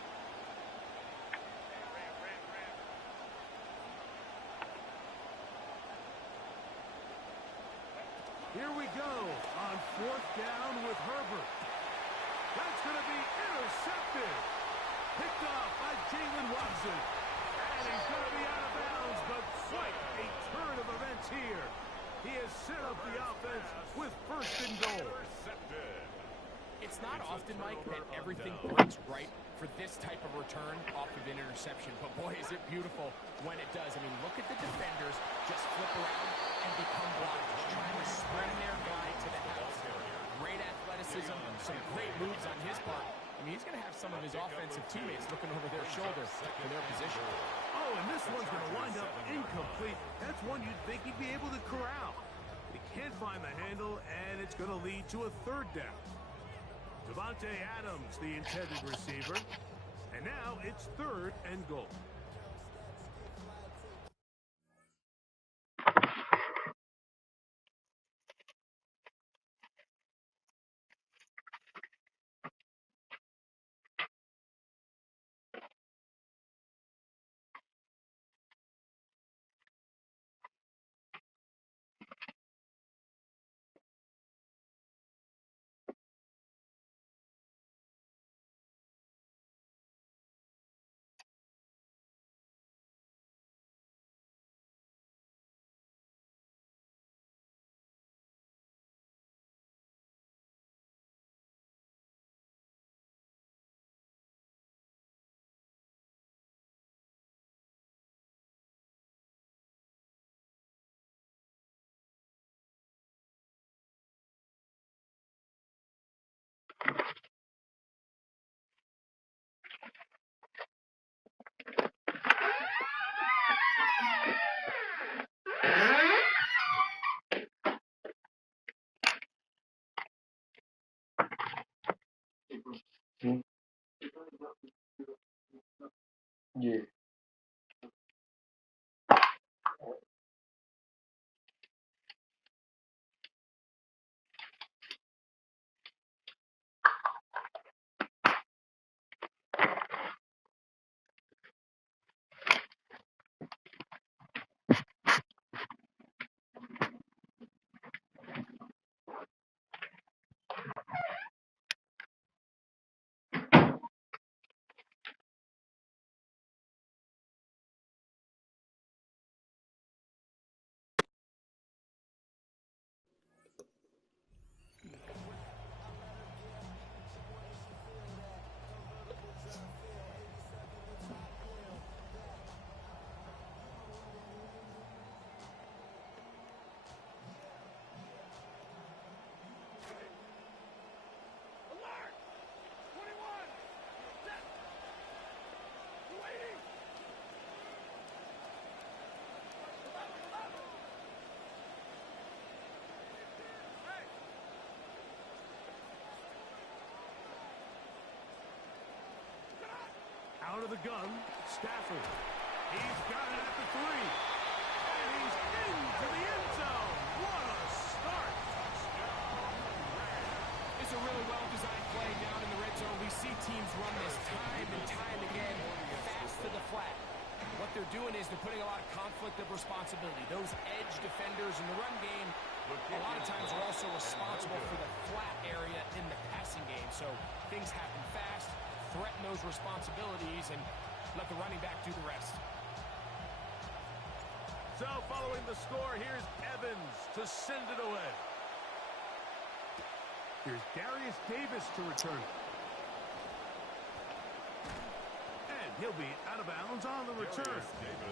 Here we go on 4th down with Herbert. That's going to be intercepted. Picked off by Jalen Watson. And he's going to be out of bounds, but quite a turn of events here. He has set up the offense with 1st and goal. It's not often, Mike, that everything breaks right for this type of return off of an interception. But, boy, is it beautiful when it does. I mean, look at the defenders just flip around and become blockers, trying to spring their guy to the house. Great athleticism, some great moves on his part. I mean, he's going to have some of his offensive teammates looking over their shoulder for their position. Oh, and this one's going to wind up incomplete. That's one you'd think he'd be able to corral. He can't find the handle, and it's going to lead to a 3rd down. Devontae Adams, the intended receiver. And now it's 3rd and goal. Yeah. Out of the gun, Stafford. He's got it at the 3. And he's into the end zone. What a start. It's a really well-designed play down in the red zone. We see teams run this time and time again, fast to the flat. What they're doing is they're putting a lot of conflict of responsibility. Those edge defenders in the run game, a lot of times are also responsible for the flat area in the passing game. So things happen fast, threaten those responsibilities, and let the running back do the rest. So following the score, here's Evans to send it away. Here's Darius Davis to return. And he'll be out of bounds on the return.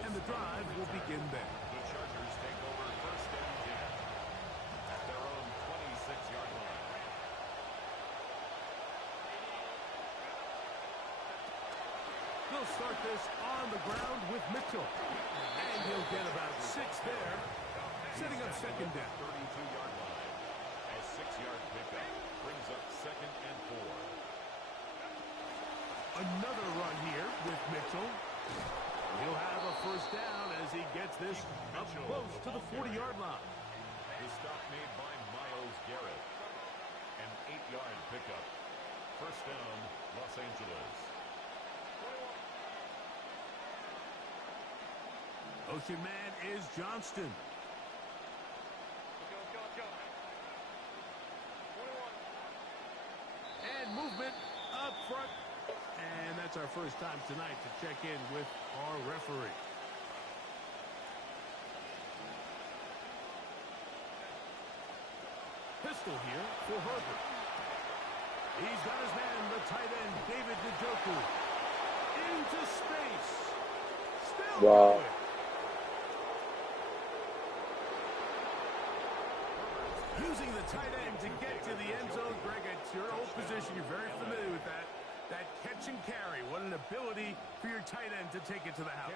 And the drive will begin there. The Chargers take over 1st and 10 at their own 26-yard line. They'll start this on the ground with Mitchell. And he'll get about 6 there, setting up 2nd down. 32-yard line. A 6-yard pickup brings up 2nd and 4. Another run here with Mitchell. He'll have a 1st down as he gets this up close to the 40-yard line. The stop made by Myles Garrett. An 8-yard pickup. 1st down, Los Angeles. Ocean man is Johnston. first time tonight to check in with our referee. Pistol here for Herbert. He's got his man, the tight end, David Njoku. Into space. Still Wow. going. Using the tight end to get to the end zone. Greg, it's your old position. You're very familiar with that. That catch and carry. What an ability for your tight end to take it to the house.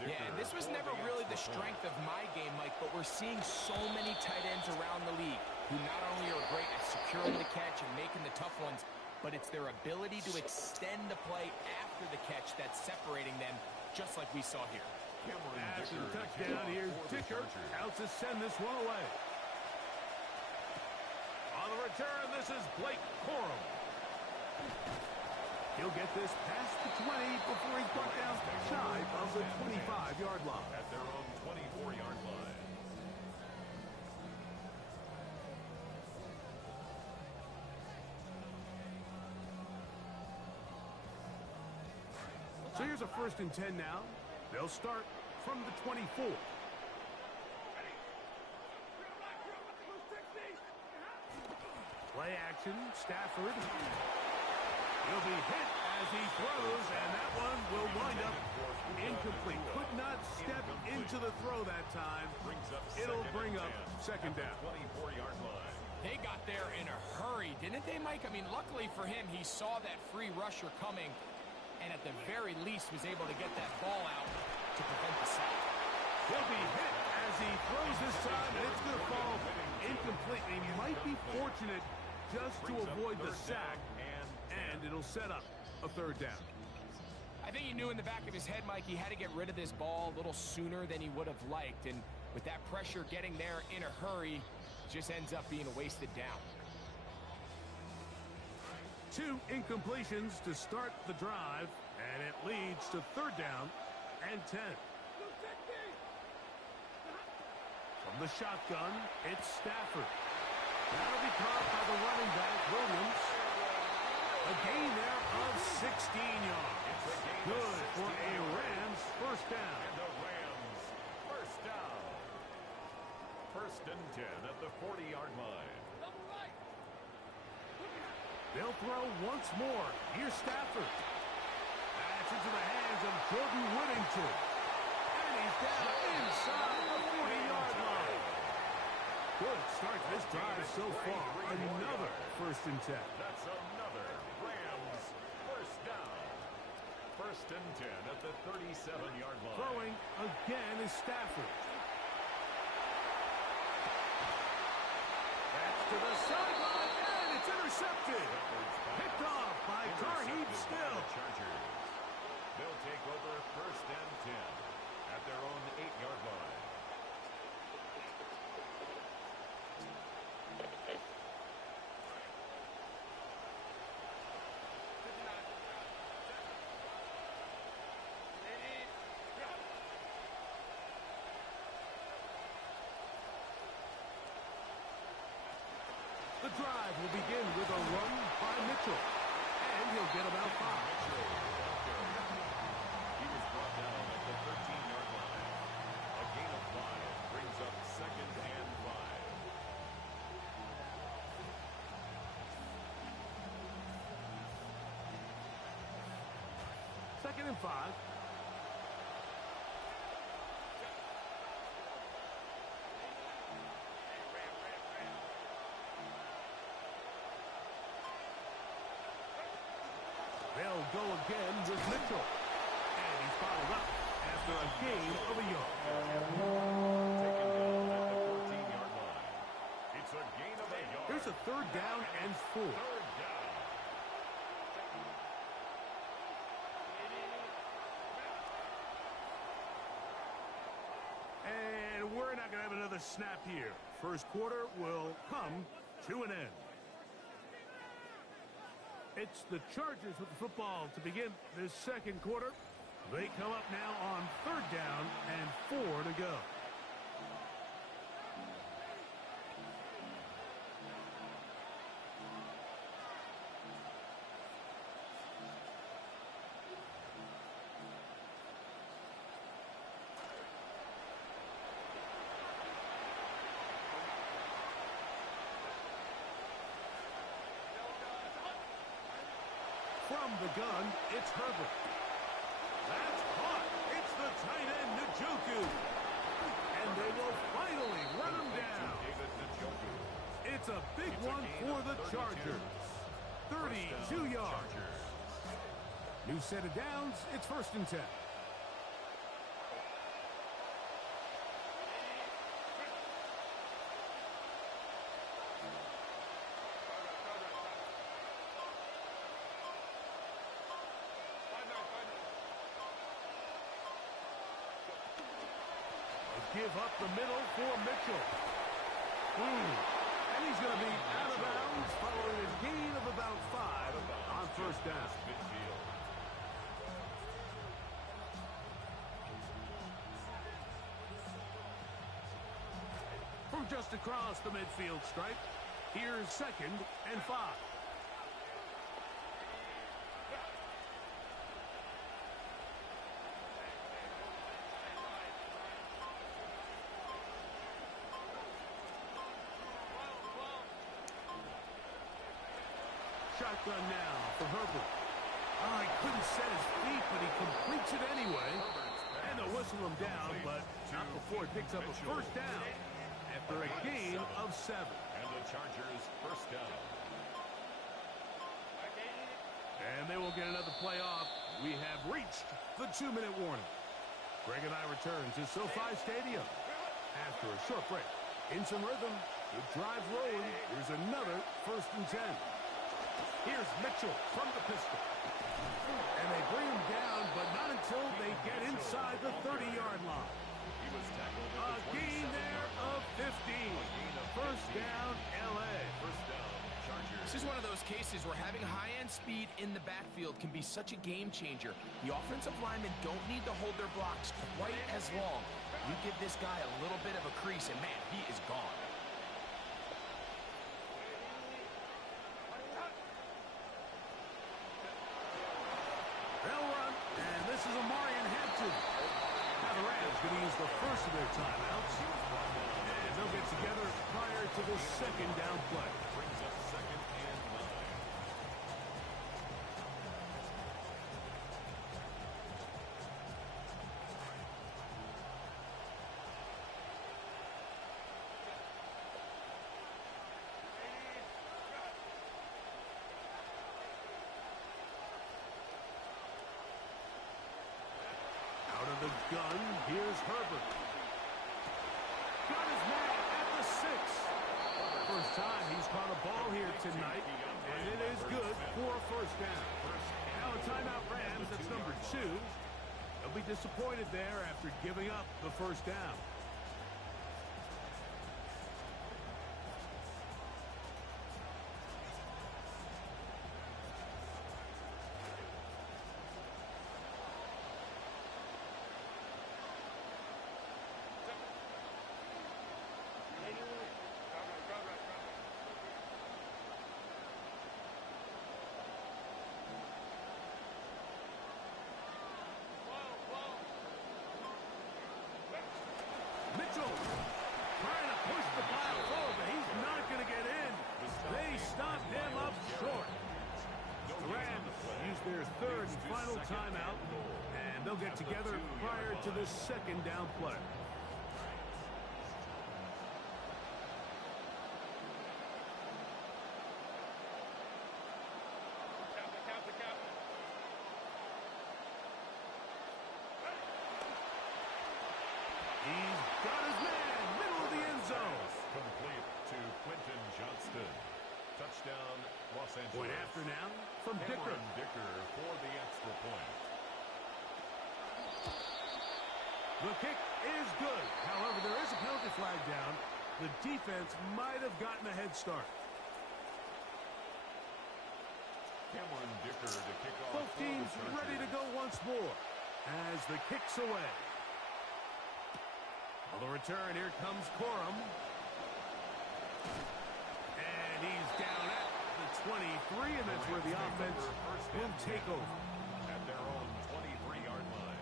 Yeah, and this was never really the strength of my game, Mike, but we're seeing so many tight ends around the league who not only are great at securing the catch and making the tough ones, but it's their ability to extend the play after the catch that's separating them, just like we saw here. Pass and touchdown. Here's Dicker out to send this one away. On the return, this is Blake Corum. He'll get this past the 20 before he's brought down shy of the 25-yard line. At their own 24-yard line. So here's a 1st and 10 now. They'll start from the 24. Play action, Stafford. He'll be hit as he throws, and that one will wind up incomplete. Could not step into the throw that time. It'll bring up 2nd down. 24-yard line. They got there in a hurry, didn't they, Mike? I mean, luckily for him, he saw that free rusher coming, and at the very least was able to get that ball out to prevent the sack. He'll be hit as he throws this time, and it's going to fall incomplete. He might be fortunate just to avoid the sack, and it'll set up a 3rd down. I think he knew in the back of his head, Mike, he had to get rid of this ball a little sooner than he would have liked, and with that pressure getting there in a hurry, just ends up being a wasted down. 2 incompletions to start the drive, and it leads to 3rd down and 10. From the shotgun, it's Stafford. That'll be caught by the running back, Williams. A gain there of 16 yards. Good for a Rams 1st down. And the Rams, 1st down. 1st and 10 at the 40-yard line. They'll throw once more. Here's Stafford. That's into the hands of Jordan Whittington. And he's down inside the 40-yard line. Good start this drive so far. Another 1st and 10. That's another Rams 1st down. 1st and 10 at the 37-yard line. Throwing again is Stafford. That's to the sideline, and it's intercepted. Picked off by Tarheeb Still. Chargers. They'll take over 1st and 10 at their own 8-yard line. The drive will begin with a run by Mitchell, and he'll get about 5. He was brought down at the 13-yard line. A gain of 5 brings up 2nd and 5. 2nd and 5. They'll go again with Mitchell. And he's followed up after a gain of a yard. Taken down at the 14-yard line. It's a gain of a yard. Here's a 3rd down and 4. 3rd down. And we're not going to have another snap here. 1st quarter will come to an end. It's the Chargers with the football to begin this 2nd quarter. They come up now on 3rd down and 4 to go. From the gun, it's Herbert. That's caught. It's the tight end, Njoku. And they will finally run him down. It's a big one for the Chargers. 32 yards. New set of downs. It's 1st and 10. Give up the middle for Mitchell. And he's going to be out of bounds following a gain of about 5 on 1st down. From just across the midfield stripe, here's 2nd and 5. Shotgun now for Herbert. Oh, he couldn't set his feet, but he completes it anyway. And they'll whistle him down, but not before he picks up a 1st down after a gain of 7. And the Chargers 1st down. And they will get another play off. We have reached the 2-minute warning. Greg and I return to SoFi Stadium after a short break. In some rhythm, the drive rolling. Here's another 1st and 10. Here's Mitchell from the pistol. And they bring him down, but not until they get inside the 30-yard line. He was tackled A gain there of 15. 1st down, L.A. 1st down, Chargers. This is one of those cases where having high-end speed in the backfield can be such a game changer. The offensive linemen don't need to hold their blocks quite as long. You give this guy a little bit of a crease, and man, he is gone. Now the Rams going to use the first of their timeouts. And they'll get together prior to the 2nd down play. Brings up 2nd and 9. Out of the gun, here's Herbert. Got his man at the 6. First time he's caught a ball here tonight, and it is good for a 1st down. Now a timeout Rams, that's number 2. They'll be disappointed there after giving up the 1st down. Mitchell trying to push the pile forward, but he's not going to get in. They stop him up short. The Rams use their 3rd and final timeout, and they'll get together prior to the 2nd down play. He's got his man, middle of the end zone. Complete to Quentin Johnston. Touchdown, Los Angeles. Point after now from Dicker. Dicker for the extra point. The kick is good. However, there is a penalty flag down. The defense might have gotten a head start. Cameron Dicker to kick off. Both teams ready to go once more as the kick's away. On the return, here comes Corum. And he's down at the 23, and that's where the offense will take over. At their own 23-yard line.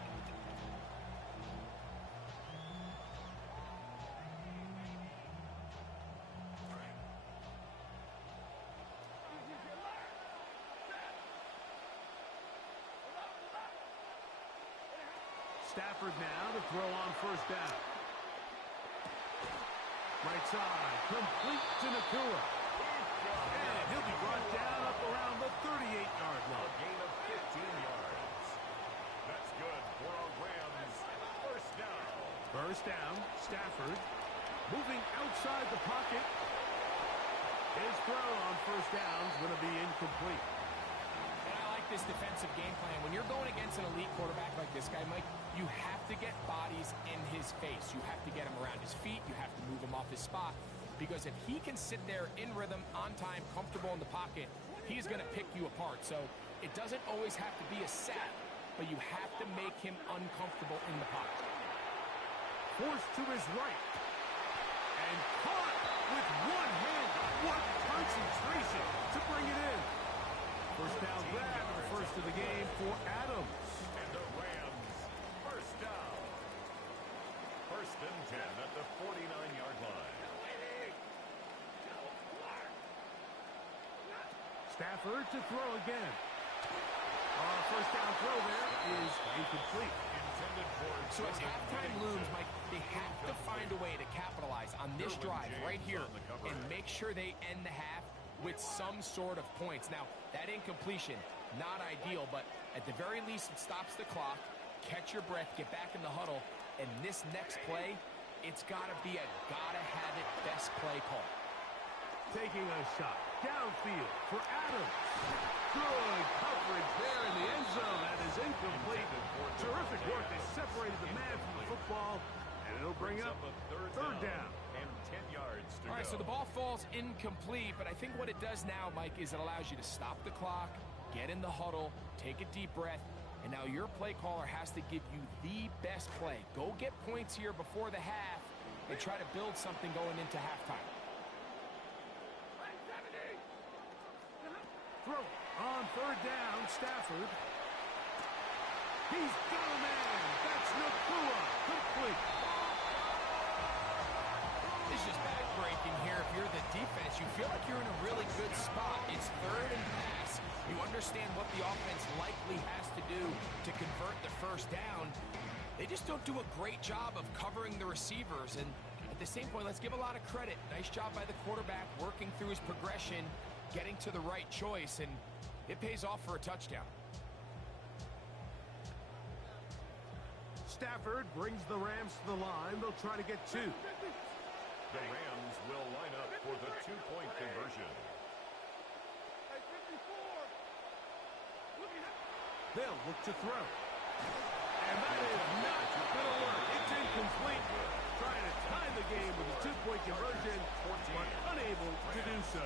Stafford now to throw on first down. Right side, complete to Nakua. And he'll be brought down up around the 38-yard A line. gain of 15 yards. That's good for a Rams first down. First down, Stafford moving outside the pocket. His throw on first down is going to be incomplete. And I like this defensive game plan. When you're going against an elite quarterback like this guy, Mike, you have to get bodies in his face. You have to get him around his feet. You have to move him off his spot. Because if he can sit there in rhythm, on time, comfortable in the pocket, he's going to pick you apart. So it doesn't always have to be a sack, but you have to make him uncomfortable in the pocket. Forced to his right. And caught with one hand. What concentration to bring it in. First down grab, the first of the game for Adams. And the Rams first down. First and 10 at the 49-yard line. Stafford to throw again. First down throw there is incomplete. Intended for So as halftime looms, Mike, they have to find a way to capitalize on this drive right here and make sure they end the half with some sort of points. Now, that incompletion, not ideal, but at the very least, it stops the clock. Catch your breath, get back in the huddle, and this next play, it's got to be a gotta-have-it best play call. Taking a shot downfield for Adams. Good coverage there in the end zone. That is incomplete. Terrific work. They separated the man from the football, and it'll bring up a third down. And 10 yards to All right, go. so the ball falls incomplete, but I think what it does now, Mike, is it allows you to stop the clock, get in the huddle, take a deep breath, and now your play caller has to give you the best play. Go get points here before the half and try to build something going into halftime. Throw on third down, Stafford. He's got a man. That's Nakua. Complete. This is just bad breaking here. If you're the defense, you feel like you're in a really good spot. It's third and pass. You understand what the offense likely has to do to convert the first down. They just don't do a great job of covering the receivers. And at the same point, let's give a lot of credit. Nice job by the quarterback working through his progression, getting to the right choice, and it pays off for a touchdown. Stafford brings the Rams to the line. They'll try to get two. The Rams will line up for the two-point conversion. They'll look to throw. And that is not going to work. It's incomplete. Trying to tie the game with a two-point conversion, but unable to do so.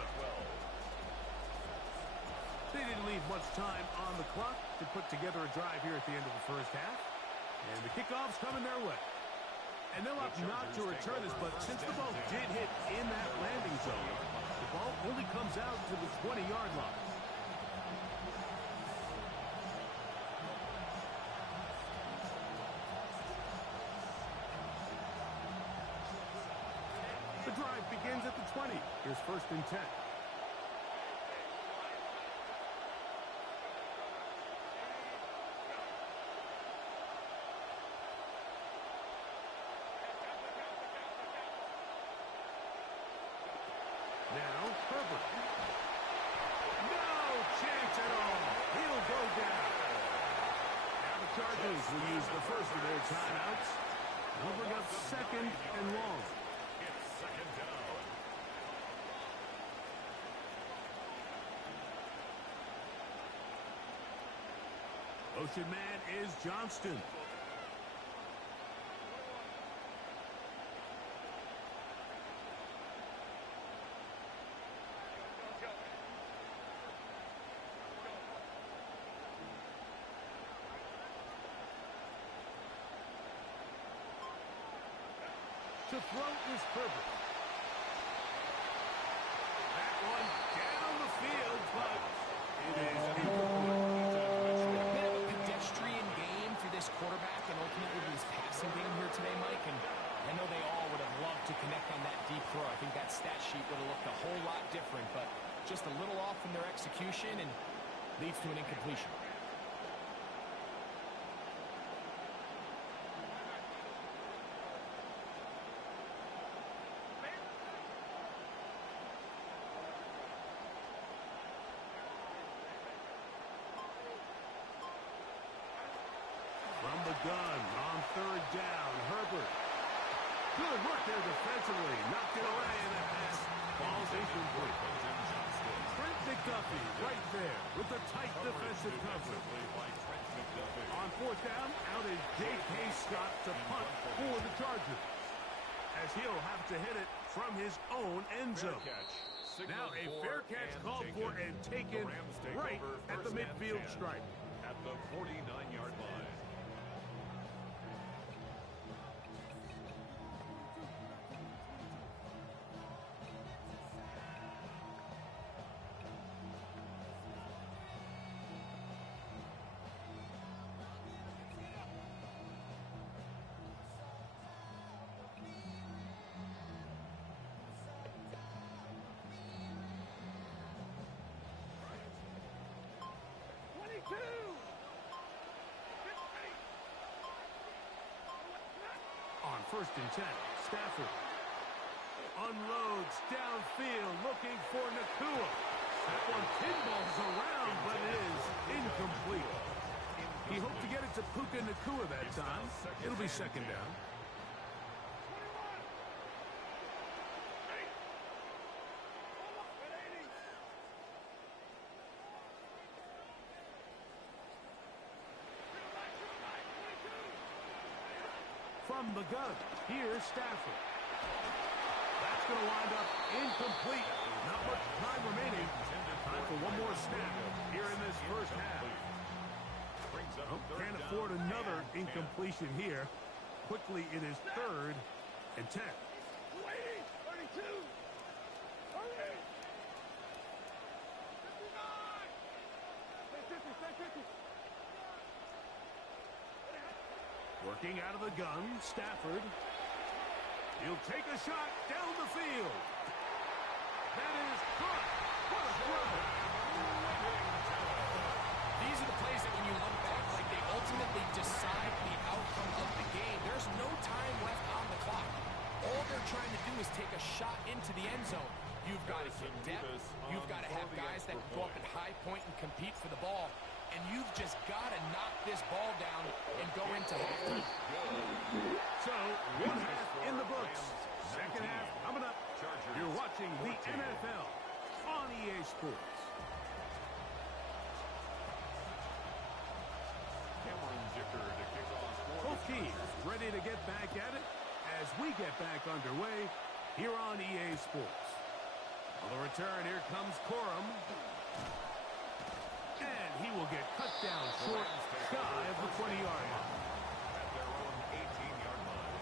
They didn't leave much time on the clock to put together a drive here at the end of the first half. And the kickoff's coming their way. And they'll opt not to return this, but since the ball did hit in that landing zone, the ball only comes out to the 20-yard line. The drive begins at the 20. Here's first and 10. Now, Herbert. No chance at all. He'll go down. Now the Chargers will use the first of their timeouts. They'll bring up second and long. It's second down. Motion man is Johnston. To throw is Herbert. That one down the field, but it is incomplete. A bit of a pedestrian game for this quarterback and ultimately this passing game here today, Mike. And I know they all would have loved to connect on that deep throw. I think that stat sheet would have looked a whole lot different, but just a little off in their execution and leads to an incompletion. fourth down, out is J.K. Scott to punt for the Chargers, as he'll have to hit it from his own end zone. Now a fair catch called for and taken right at the midfield stripe. At the 49-yard line. On 1st and 10, Stafford unloads downfield looking for Nakua. That one pinballs around, but it is incomplete. He hoped to get it to Puka Nakua that time. It'll be 2nd down. From the gun, here's Stafford. That's going to wind up incomplete. Not much time remaining. Time for one more snap here in this first half. Oh, can't afford another incompletion here. Quickly, it is 3rd and 10. 32. Hurry. 59. Working out of the gun, Stafford. He'll take a shot down the field. That is caught. What a throw. These are the plays that when you look back, like they ultimately decide the outcome of the game. There's no time left on the clock. All they're trying to do is take a shot into the end zone. You've got to get depth. You've got to have guys that can go up at high point and compete for the ball. And you've just got to knock this ball down and go into halftime. So, one half in the books. Second half coming up. You're watching the NFL on EA Sports. Both teams ready to get back at it as we get back underway here on EA Sports. On the return, here comes Corum. And he will get cut down short, shy of the 20-yard line. At their own 18-yard line.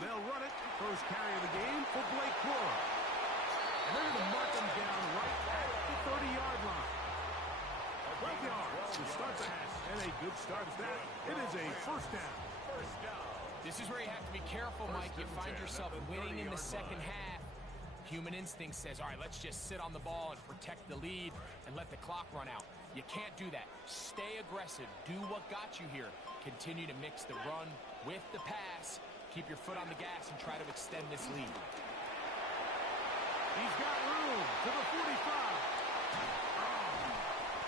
They'll run it. First carry of the game for Blake Corum. And they're going to mark him down right at the 30-yard line. 12 yards to start the half. And a good start at that. It is a first down. This is where you have to be careful, Mike. You find yourself winning in the second half. Human instinct says, all right, let's just sit on the ball and protect the lead and let the clock run out. You can't do that. Stay aggressive. Do what got you here. Continue to mix the run with the pass. Keep your foot on the gas and try to extend this lead. He's got room to the 45.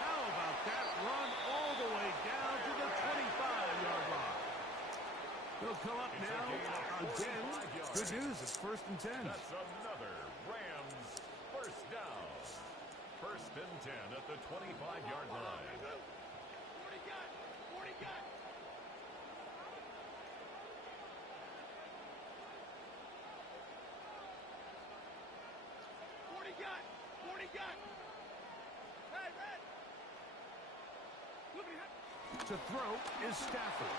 How about that run all the way down to the 25-yard line? He'll come up now again. Good news, it's 1st and 10. That's another Rams first down. 1st and 10 at the 25-yard line. 40 gun. 40 gun. 40 gun. 40 gun. Hey, man. Look at that. To throw is Stafford.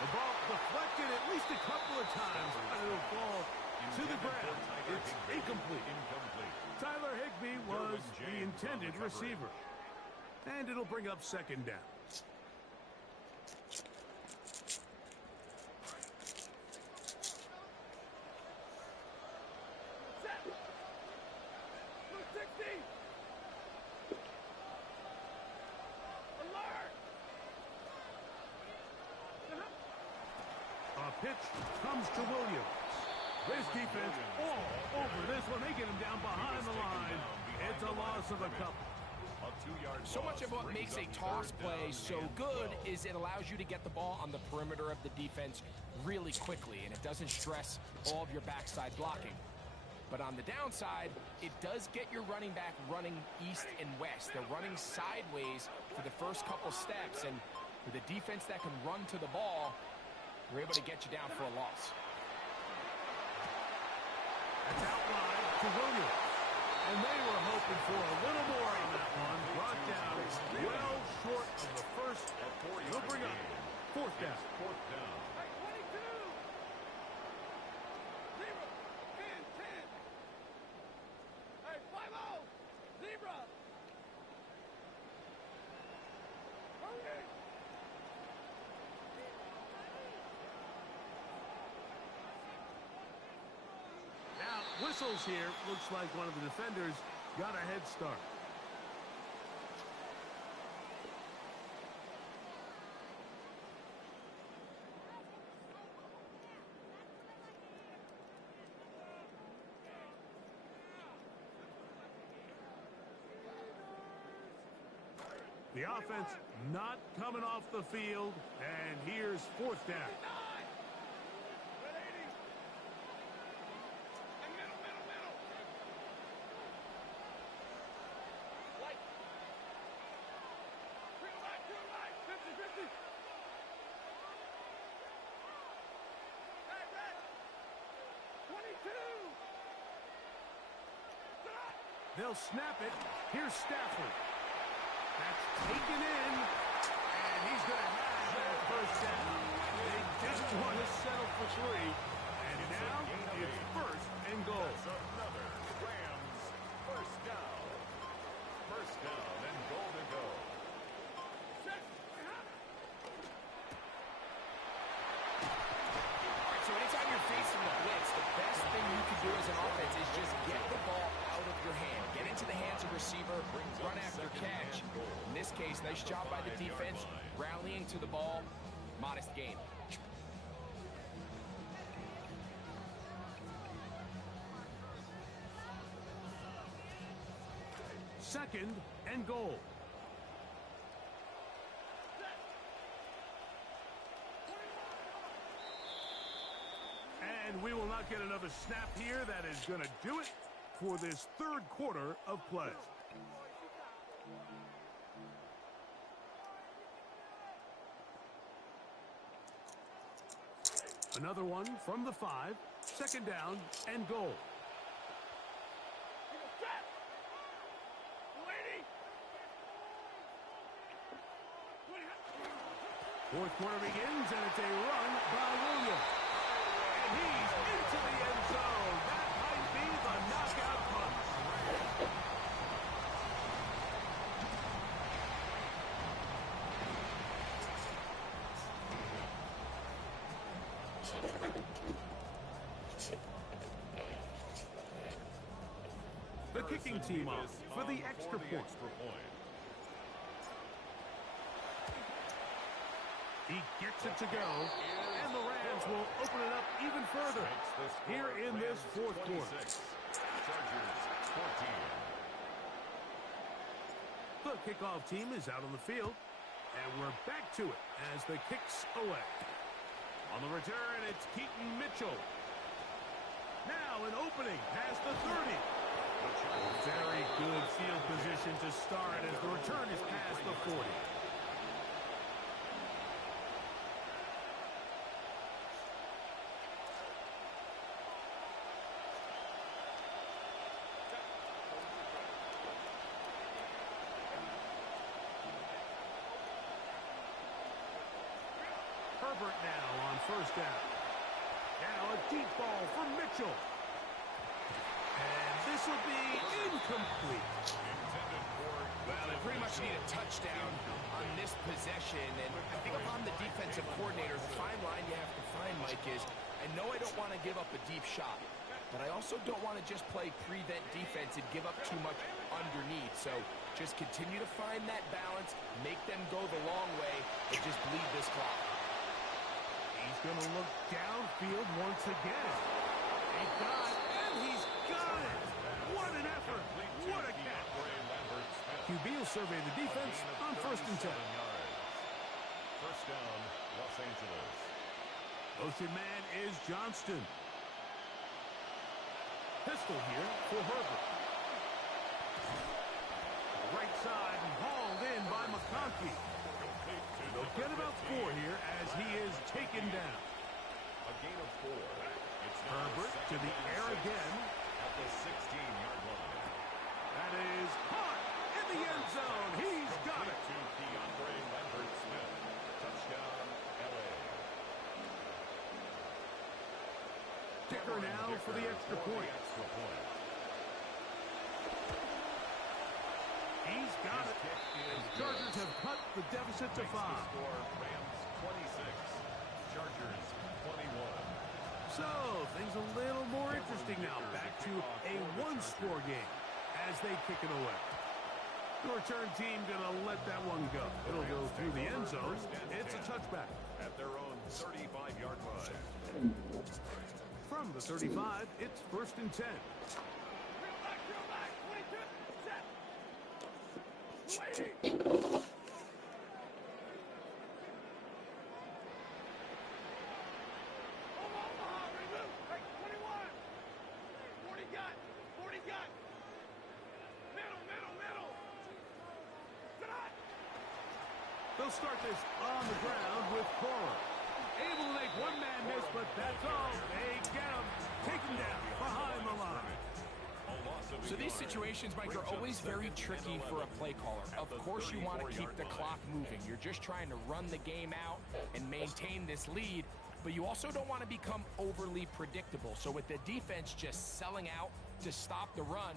The ball deflected at least a couple of times, and it'll fall to the ground. It's incomplete. Tyler Higbee was the intended receiver. And it'll bring up 2nd down. Pitch comes to Williams. This defense all over this one. They get him down behind the line. It's a loss of a couple. So much of what makes a toss play so good is it allows you to get the ball on the perimeter of the defense really quickly, and it doesn't stress all of your backside blocking. But on the downside, it does get your running back running east and west. They're running sideways for the first couple steps, and with a defense that can run to the ball, we're able to get you down for a loss. That's out wide to Williams. And they were hoping for a little more on that one. Brought down well short of the first. He'll bring up fourth down. Fourth down. Whistles here. Looks like one of the defenders got a head start. The offense not coming off the field, and here's fourth down. They'll snap it. Here's Stafford. That's taken in, and he's going to have that first down. They didn't want to settle for three, and now it's first and goal. That's another Rams first down. First down and goal to go. All right, so anytime you're facing the blitz, the best thing you can do as an offense is just get the ball out of your hand. Get into the hands of receiver, run after catch. In this case, nice job by the defense, rallying to the ball. Modest gain. Second and goal. And we will not get another snap here. That is going to do it for this third quarter of play. Another one from the 5. Second down and goal. Fourth quarter begins, and it's a run by Williams. And he's into the end zone. That might be the knockout punch. The kicking team off for the extra point. He gets it to go, and the Rams will open it up even further here in this fourth quarter. Chargers 14. The kickoff team is out on the field, and we're back to it as the kicks away. On the return, it's Keaton Mitchell. Now an opening past the 30. Very good field position to start as the return is past the 40. Herbert now on first down. Now a deep ball for Mitchell. And this will be incomplete. Well, they pretty much need a touchdown on this possession, and I think if I'm the defensive coordinator, the fine line you have to find, Mike, is I know I don't want to give up a deep shot, but I also don't want to just play prevent defense and give up too much underneath. So just continue to find that balance, make them go the long way, and just bleed this clock. He's going to look downfield once again. He got it, and he's got it. What an effort. What a catch. QB will survey the defense on 1st and 10. First down, Los Angeles. Motion man is Johnston. Pistol here for Herbert. Right side and hauled in by McConkey. They'll get about 4 here as he is taken down. A gain of 4. It's Herbert to the air again. At the 16-yard line. That is caught in the end zone. He's got it. To DeAndre Lambert-Smith. Touchdown, LA. Kicker now for the extra point. He's got it. And Chargers have cut the deficit to 5. Rams 26. Chargers 21. So, things a little more interesting now. Back to a one-score game as they kick it away. The return team going to let that one go. It'll go through the end zone. It's a touchback. At their own 35-yard line. From the 35, it's 1st and 10. They'll start this on the ground with Cora. Able to make one man miss, but that's all. They get him. Taken down behind the line. So these situations, Mike, are always very tricky for a play caller. Of course you want to keep the clock moving. You're just trying to run the game out and maintain this lead, but you also don't want to become overly predictable. So with the defense just selling out to stop the run,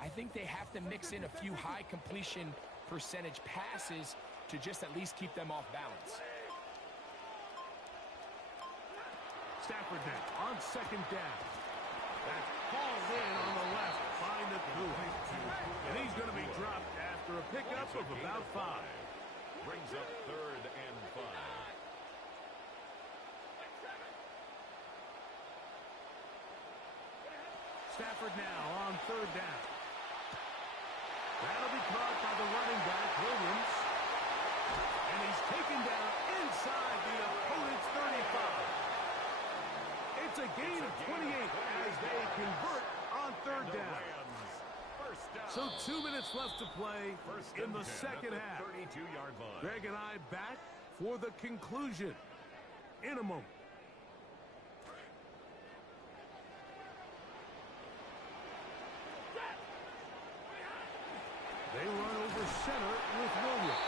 I think they have to mix in a few high completion percentage passes to just at least keep them off balance. Stafford now on 2nd down. That's hauled in on the left by Nakua. And he's going to be dropped after a pickup of about 5. Brings up 3rd and 5. Stafford now on 3rd down. That'll be caught by the running back, Williams. And he's taken down inside the opponent's 35. It's a gain of 28 as they convert on 3rd down. So 2 minutes left to play in the second half. 32-yard line. Greg and I back for the conclusion in a moment. They run over center with Williams.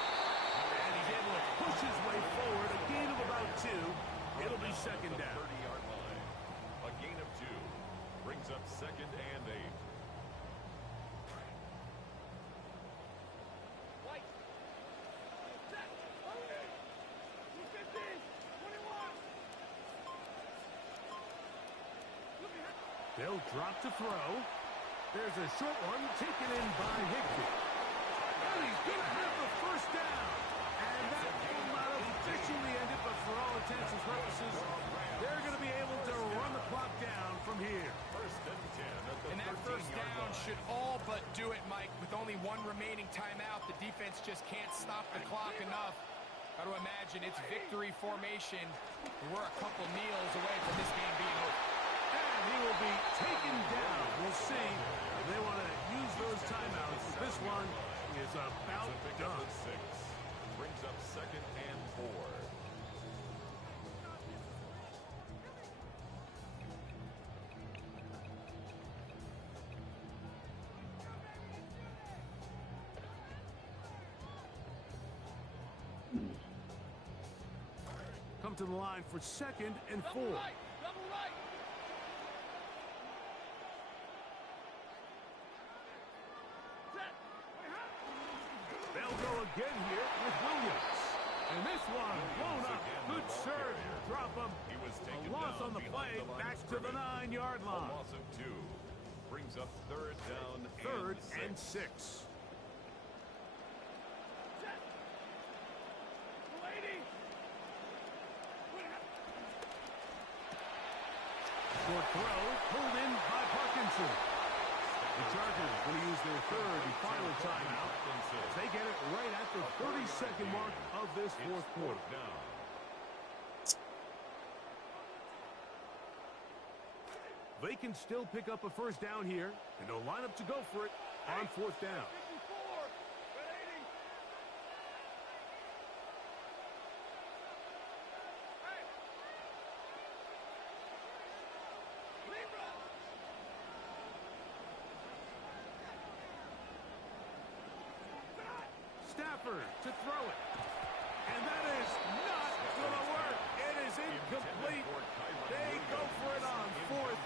And he's able to push his way forward. A gain of about 2. It'll be 2nd down. 30-yard line. A gain of 2. Brings up 2nd and 8. They'll drop to throw. There's a short one taken in by Higbee. And he's going to have the 1st down. And that will not officially end it, but for all intents and purposes, they're going to be able to run the clock down from here. 1st and 10 at the And that 1st down should all but do it, Mike. With only one remaining timeout, the defense just can't stop the clock enough. Got to imagine it's victory formation. We're a couple kneels away from this game being over. And he will be taken down. We'll see if they want to use those timeouts. This one is about done. 6. Brings up 2nd and 4. Come to the line for 2nd and 4. They'll go again here with Williams. And this one blown up. Good serve. Drop him. He was taken A loss down on the behind play. the line Back of to the scrimmage. 9-yard A line. loss of 2. Brings up 3rd down 3rd and and 6. Short throw, pulled in by Parkinson. The Chargers going to use their third and final timeout as they get it right at the 30-second mark of this fourth quarter. They can still pick up a first down here, and they'll line up to go for it on fourth down. Stafford to throw it. And that is not going to work. It is incomplete. They go for it on fourth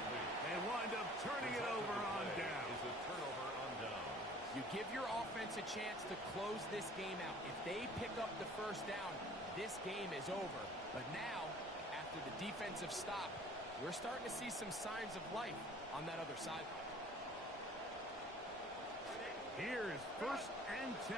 and wind up turning it over on down. You give your offense a chance to close this game out. If they pick up the first down, this game is over. But now, after the defensive stop, we're starting to see some signs of life on that other side. Here is first and 10.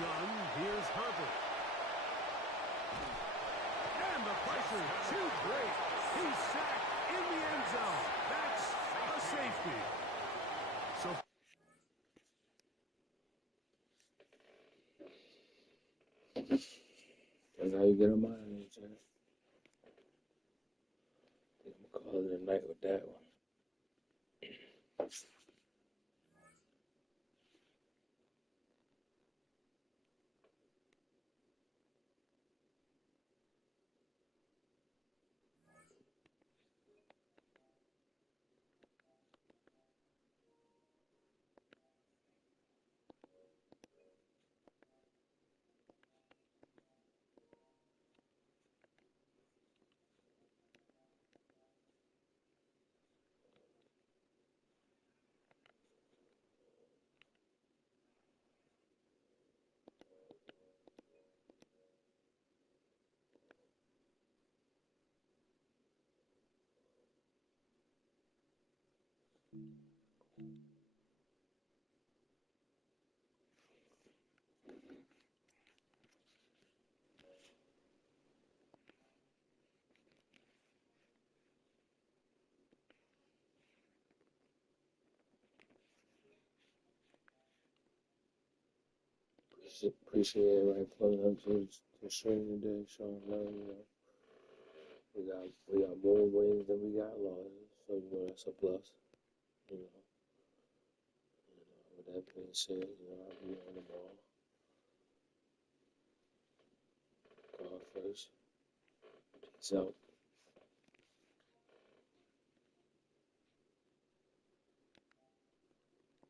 Gun, here's Herbert. And the pressure's too great. He's sacked in the end zone. That's a safety. So That's how you get them out of there, Jack. I think I'm gonna call it a night with that one. Appreciate everybody pulling up to the stream today, showing love. We got more wins than we got losses, so that's a plus. With that being said, I'll be on the ball. God first. Peace out.